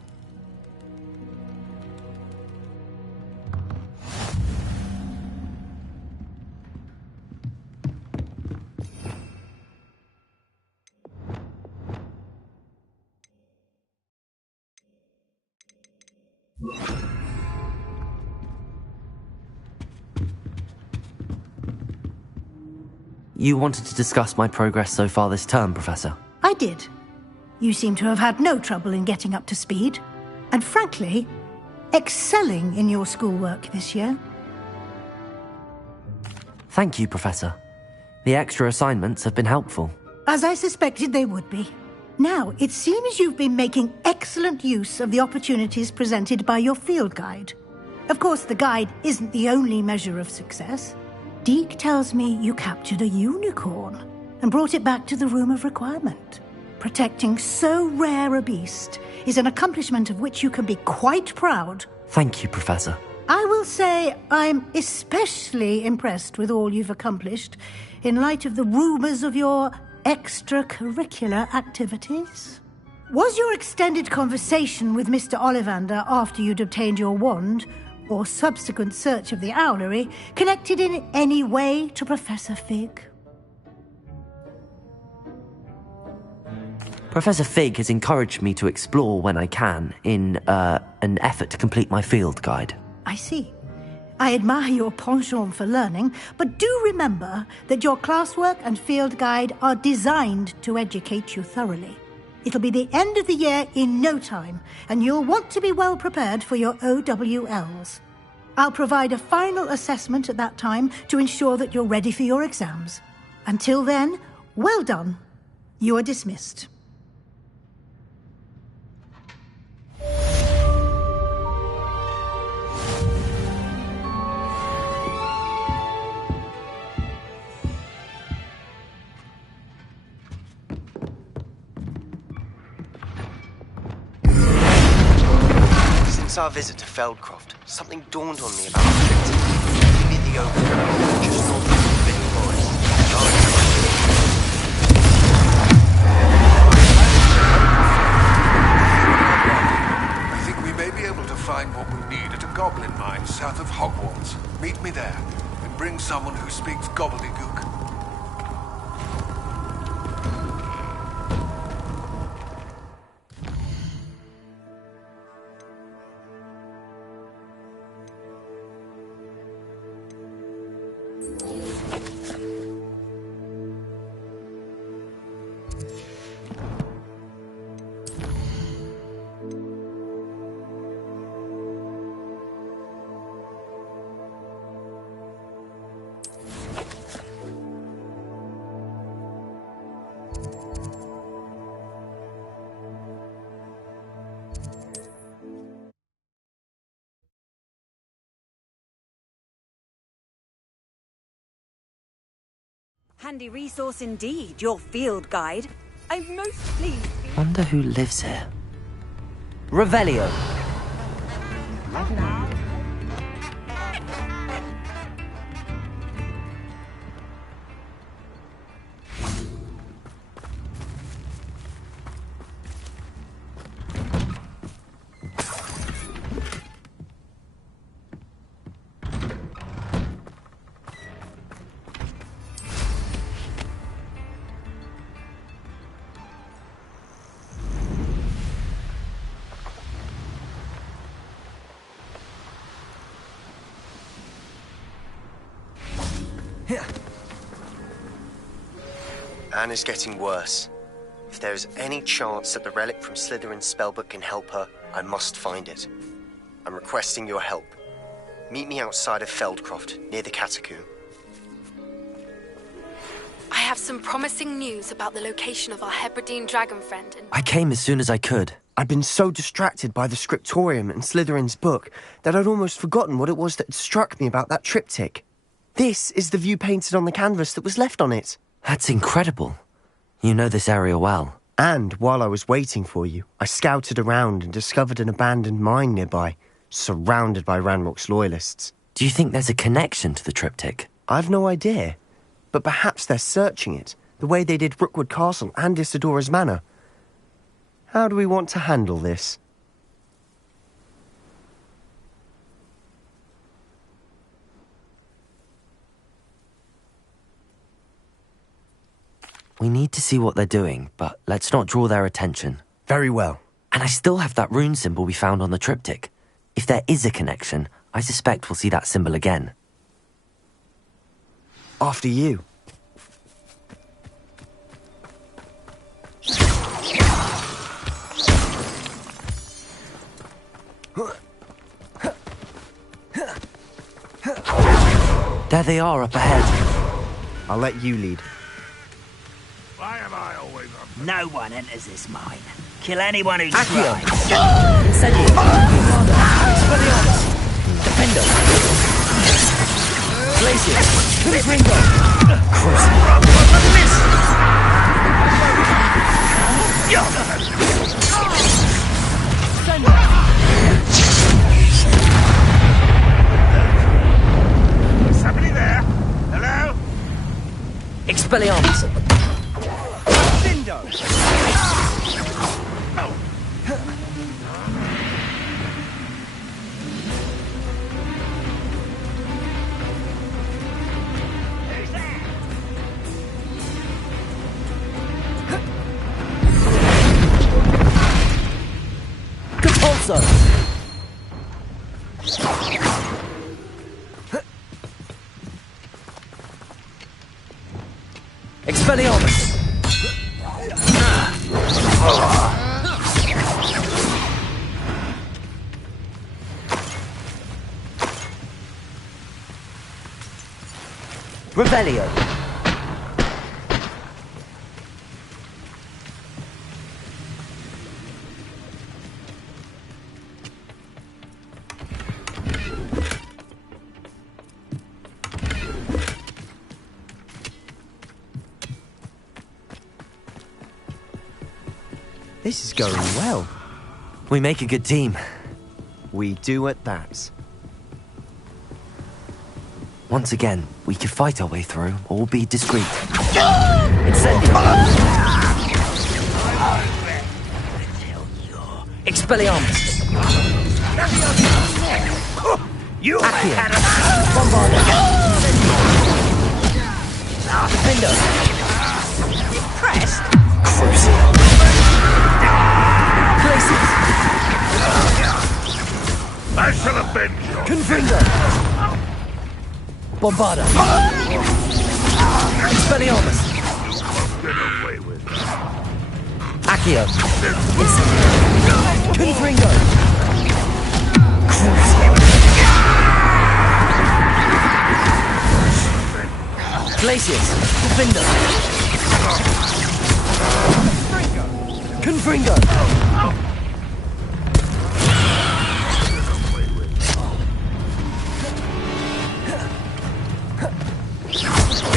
You wanted to discuss my progress so far this term, Professor? I did. You seem to have had no trouble in getting up to speed, and frankly, excelling in your schoolwork this year. Thank you, Professor. The extra assignments have been helpful. As I suspected they would be. Now, it seems you've been making excellent use of the opportunities presented by your field guide. Of course, the guide isn't the only measure of success. Deke tells me you captured a unicorn and brought it back to the Room of Requirement. Protecting so rare a beast is an accomplishment of which you can be quite proud. Thank you, Professor. I will say I'm especially impressed with all you've accomplished in light of the rumours of your extracurricular activities. Was your extended conversation with Mr. Ollivander after you'd obtained your wand, or subsequent search of the owlery, connected in any way to Professor Fig? Professor Fig has encouraged me to explore when I can in an effort to complete my field guide. I see. I admire your penchant for learning, but do remember that your classwork and field guide are designed to educate you thoroughly. It'll be the end of the year in no time, and you'll want to be well prepared for your OWLs. I'll provide a final assessment at that time to ensure that you're ready for your exams. Until then, well done. You are dismissed. Since our visit to Feldcroft, something dawned on me about the victim. Maybe the open just north of the Forbidden Forest. I think we may be able to find what we need at a goblin mine south of Hogwarts. Meet me there, and bring someone who speaks gobbledygook. Handy resource indeed, your field guide. I'm most pleased. Wonder who lives here. Revelio. Anna's getting worse. If there is any chance that the relic from Slytherin's spellbook can help her, I must find it. I'm requesting your help. Meet me outside of Feldcroft, near the Catacomb. I have some promising news about the location of our Hebridean dragon friend and... I came as soon as I could. I'd been so distracted by the scriptorium and Slytherin's book that I'd almost forgotten what it was that struck me about that triptych. This is the view painted on the canvas that was left on it. That's incredible. You know this area well. And while I was waiting for you, I scouted around and discovered an abandoned mine nearby, surrounded by Ranrock's loyalists. Do you think there's a connection to the triptych? I've no idea. But perhaps they're searching it, the way they did Rookwood Castle and Isidora's Manor. How do we want to handle this? We need to see what they're doing, but let's not draw their attention. Very well. And I still have that rune symbol we found on the triptych. If there is a connection, I suspect we'll see that symbol again. After you. There they are up ahead. I'll let you lead. Why am I always up? No one enters this mine. Kill anyone who Accio. tries. Incendio. Expelliarmus. Defender. Glacier. Confringo. Is somebody there? Hello? Expelliarmus. Compulso. Expelliarmus. Revelio. This is going well. We make a good team. We do at that. Once again, we could fight our way through, or be discreet. Incendio! Expelliarmus! You Accio. had Bombarda! Defender! impressed. Crucial! Places! I shall avenge you. Confringo! Bombarda! Expelliarmus! Get away with that. Accio! Confringo! Glacius! Defender! Confringo!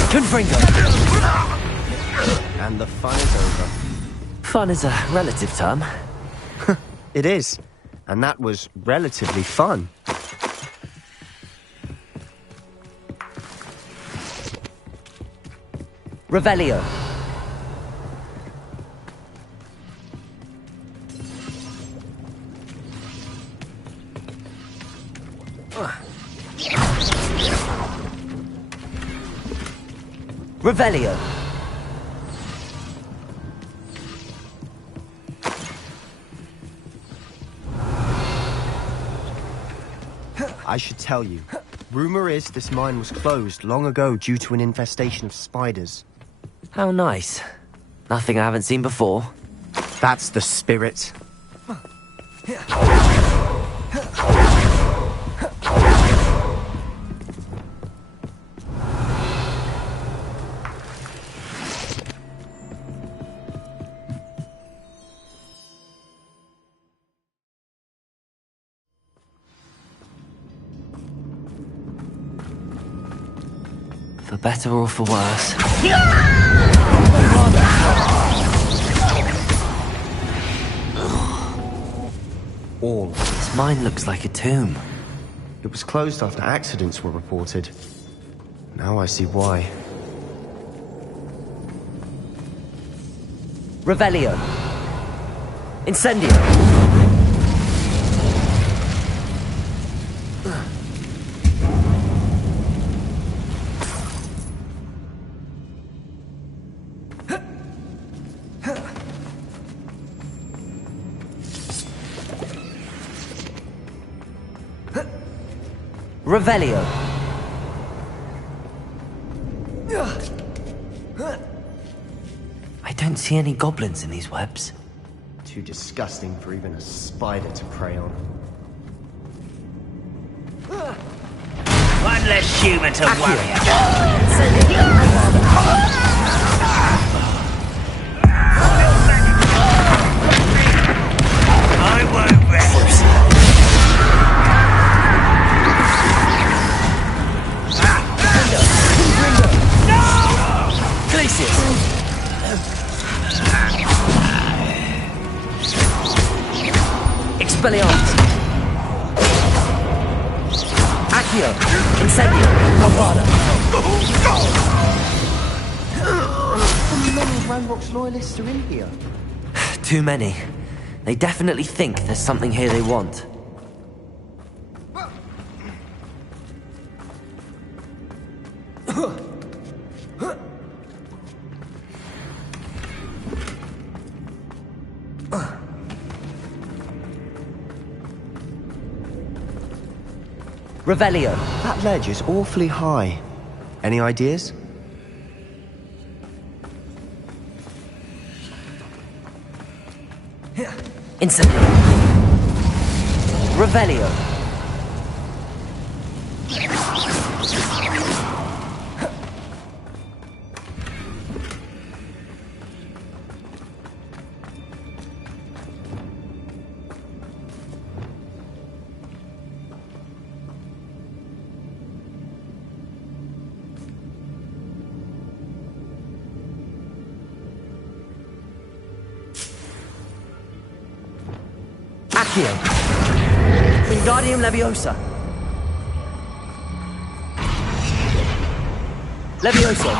Confringo! And the fun is over. Fun is a relative term. It is. And that was relatively fun. Revelio. Revelio. I should tell you. Rumor is this mine was closed long ago due to an infestation of spiders. How nice. Nothing I haven't seen before. That's the spirit. For better or for worse. All. This mine looks like a tomb. It was closed after accidents were reported. Now I see why. Revelio. Incendio. Revelio. I don't see any goblins in these webs. Too disgusting for even a spider to prey on. One less human to worry I won't rest. Expelliarmus. Accio. Incendio. Avada. How many Ranrock's loyalists are in here? Too many. They definitely think there's something here they want. Revelio. That ledge is awfully high. Any ideas? Incendio. Revelio. Accio. Wingardium Leviosa. Levioso.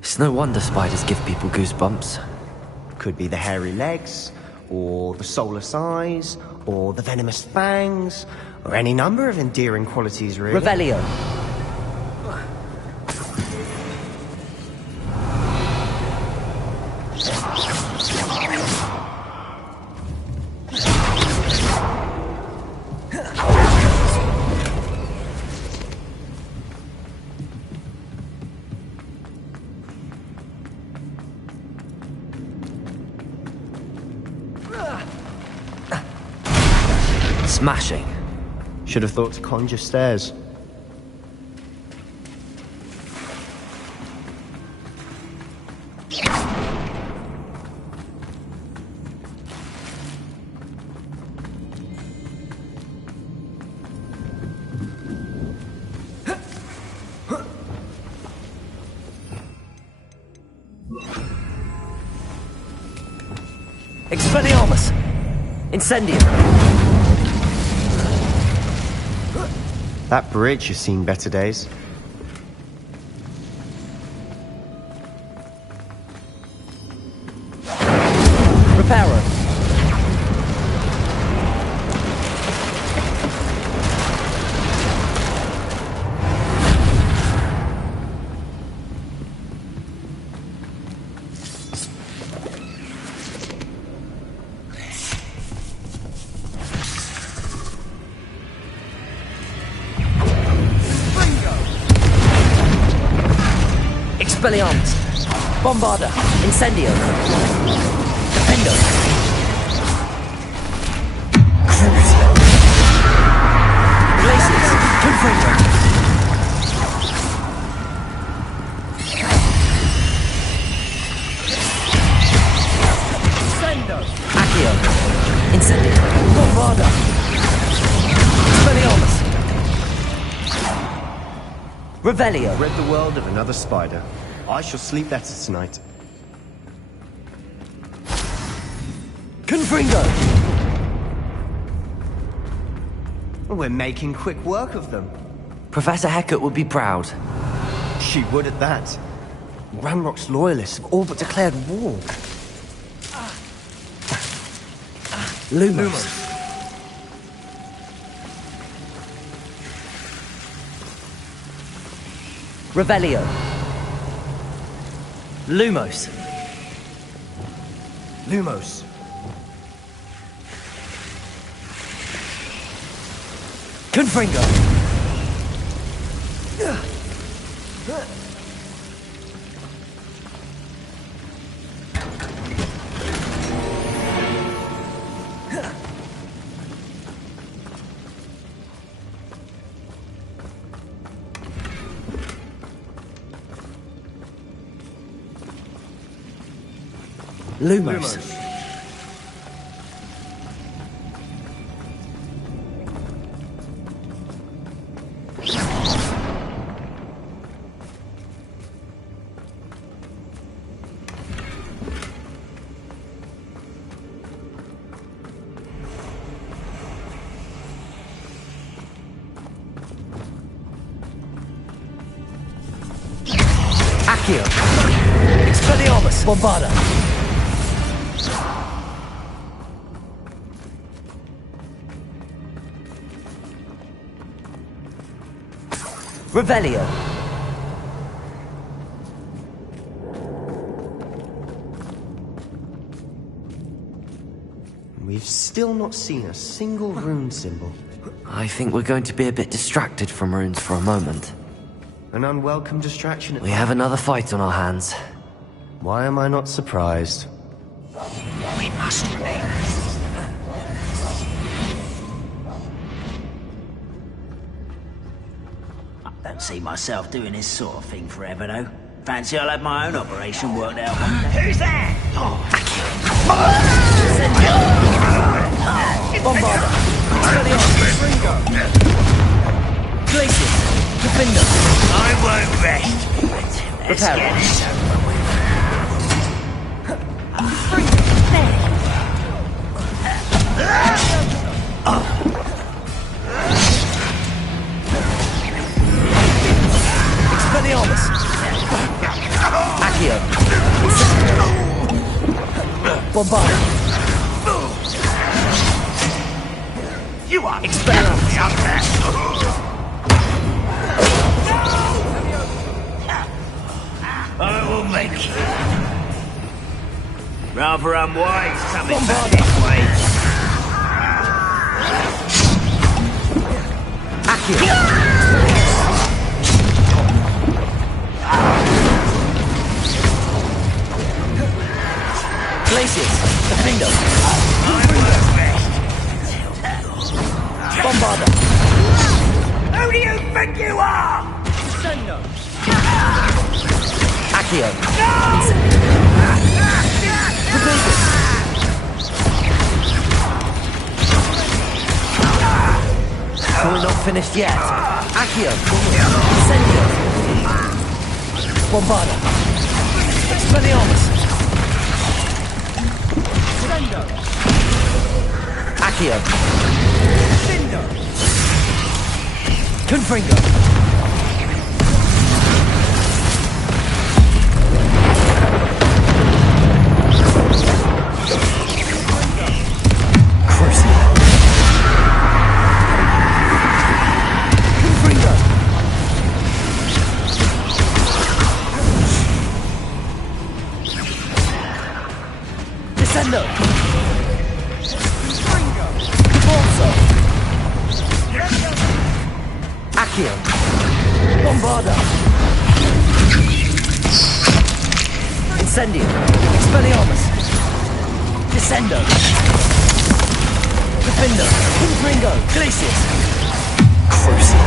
It's no wonder spiders give people goosebumps. Could be the hairy legs, or the soulless eyes, or the venomous fangs, or any number of endearing qualities, really. Revelio. Smashing. Should have thought to conjure stairs. Expelliarmus. Incendio. That bridge has seen better days. Reparo. Expelliarmus! Bombarda! Incendio! Defendo! Crucio! Glacius! Confringo! Accio! Incendio! Bombarda! Expelliarmus! Revelio! Rid the world of another spider. I shall sleep better tonight. Confringo! We're making quick work of them. Professor Hecat would be proud. She would at that. Ranrock's loyalists have all but declared war. Lumos. Revelio. Lumos. Lumos. Confringo. Lumos. Accio. Expelliarmus. Bombarda. Revelio. We've still not seen a single rune symbol. I think we're going to be a bit distracted from runes for a moment. An unwelcome distraction. We have another fight on our hands. Why am I not surprised? We must remain. I don't see myself doing this sort of thing forever, though. Fancy I'll have my own operation worked out one day. Who's that? Bombarda. Glacius. Defender. I won't rest. Let's Prepare. get this over with. Expelliarmus. Accio. Bombarda. You are Expelliarmus. up there. I will make you. Rather unwise coming back this way. Accio. Glacius. Defendo. I will rest. Bombarda. Who do you think you are? Accio. We're not finished yet. Accio. Incendio. Bombarda. Expelliarmus. Accio. Confringo. Crucio. Confringo. Descendo. Corso. Accio. Bombarda. Incendium! Expelliarmus! Descendo! Defender! Confringo! Glacius! Crucio!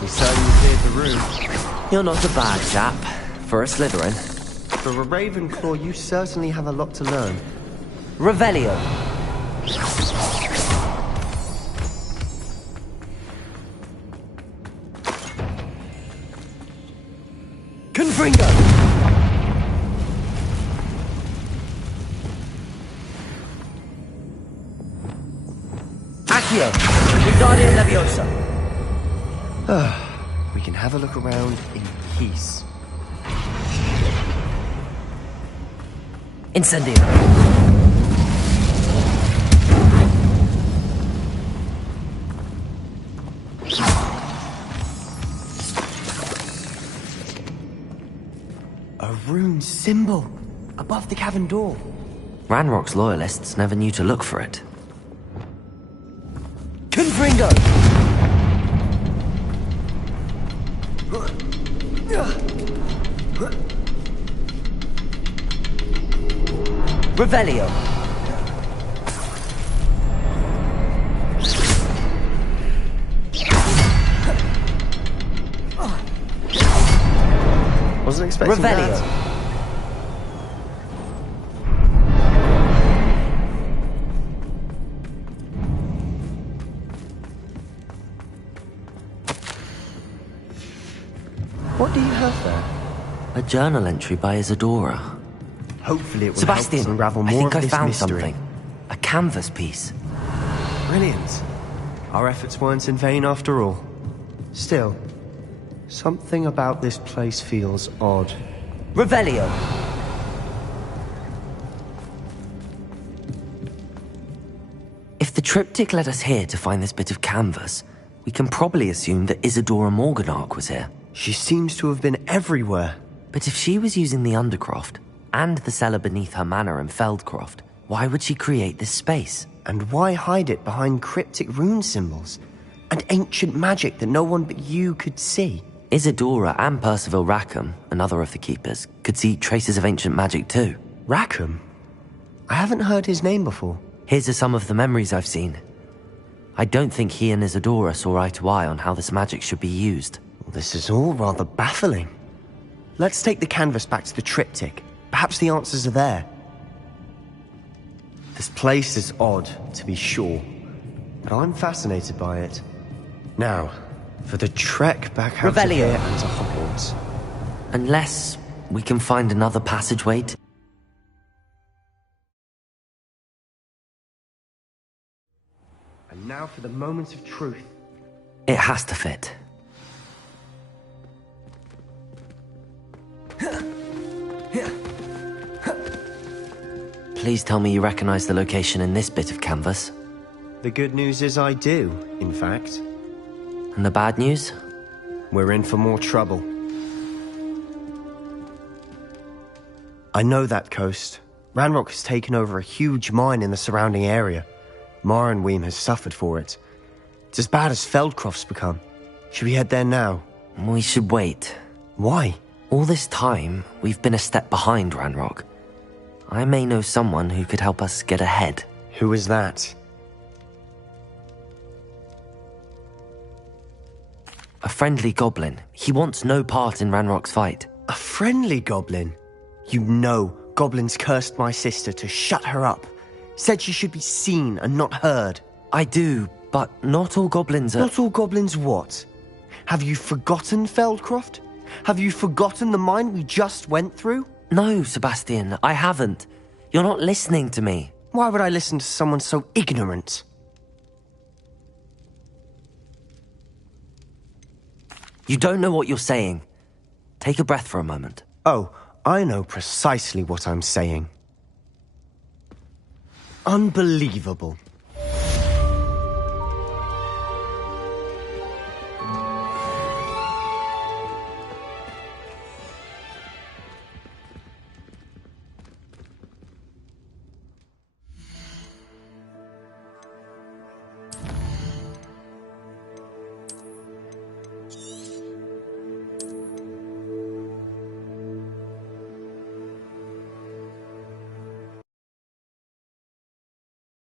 You certainly cleared the room. You're not a bad chap. For a Slytherin. For a Ravenclaw, you certainly have a lot to learn. Revelio. Confringo! Accio! Wingardium Leviosa! We can have a look around in peace. Incendium! A rune symbol above the cavern door. Ranrock's loyalists never knew to look for it. Confringo! Revelio! Wasn't expecting Revelio! that. What do you have there? A journal entry by Isadora. Hopefully it will Sebastian, help us unravel I more think of I this found mystery. something. A canvas piece. Brilliant. Our efforts weren't in vain after all. Still, something about this place feels odd. Revelio! If the triptych led us here to find this bit of canvas, we can probably assume that Isadora Morganach was here. She seems to have been everywhere. But if she was using the Undercroft, and the cellar beneath her manor in Feldcroft, why would she create this space? And why hide it behind cryptic rune symbols? And ancient magic that no one but you could see? Isadora and Percival Rackham, another of the Keepers, could see traces of ancient magic too. Rackham? I haven't heard his name before. Here's some of the memories I've seen. I don't think he and Isadora saw eye to eye on how this magic should be used. This is all rather baffling. Let's take the canvas back to the triptych. Perhaps the answers are there. This place is odd, to be sure, but I'm fascinated by it. Now, for the trek back out of here and to Hogwarts. Unless we can find another passageway to... And now for the moment of truth. It has to fit. Please tell me you recognize the location in this bit of canvas. The good news is I do, in fact. And the bad news? We're in for more trouble. I know that coast. Ranrock has taken over a huge mine in the surrounding area. Marrenweem has suffered for it. It's as bad as Feldcroft's become. Should we head there now? We should wait. Why? All this time, we've been a step behind Ranrock. I may know someone who could help us get ahead. Who is that? A friendly goblin. He wants no part in Ranrock's fight. A friendly goblin? You know goblins cursed my sister to shut her up. Said she should be seen and not heard. I do, but not all goblins are... Not all goblins what? Have you forgotten Feldcroft? Have you forgotten the mine we just went through? No, Sebastian, I haven't. You're not listening to me. Why would I listen to someone so ignorant? You don't know what you're saying. Take a breath for a moment. Oh, I know precisely what I'm saying. Unbelievable.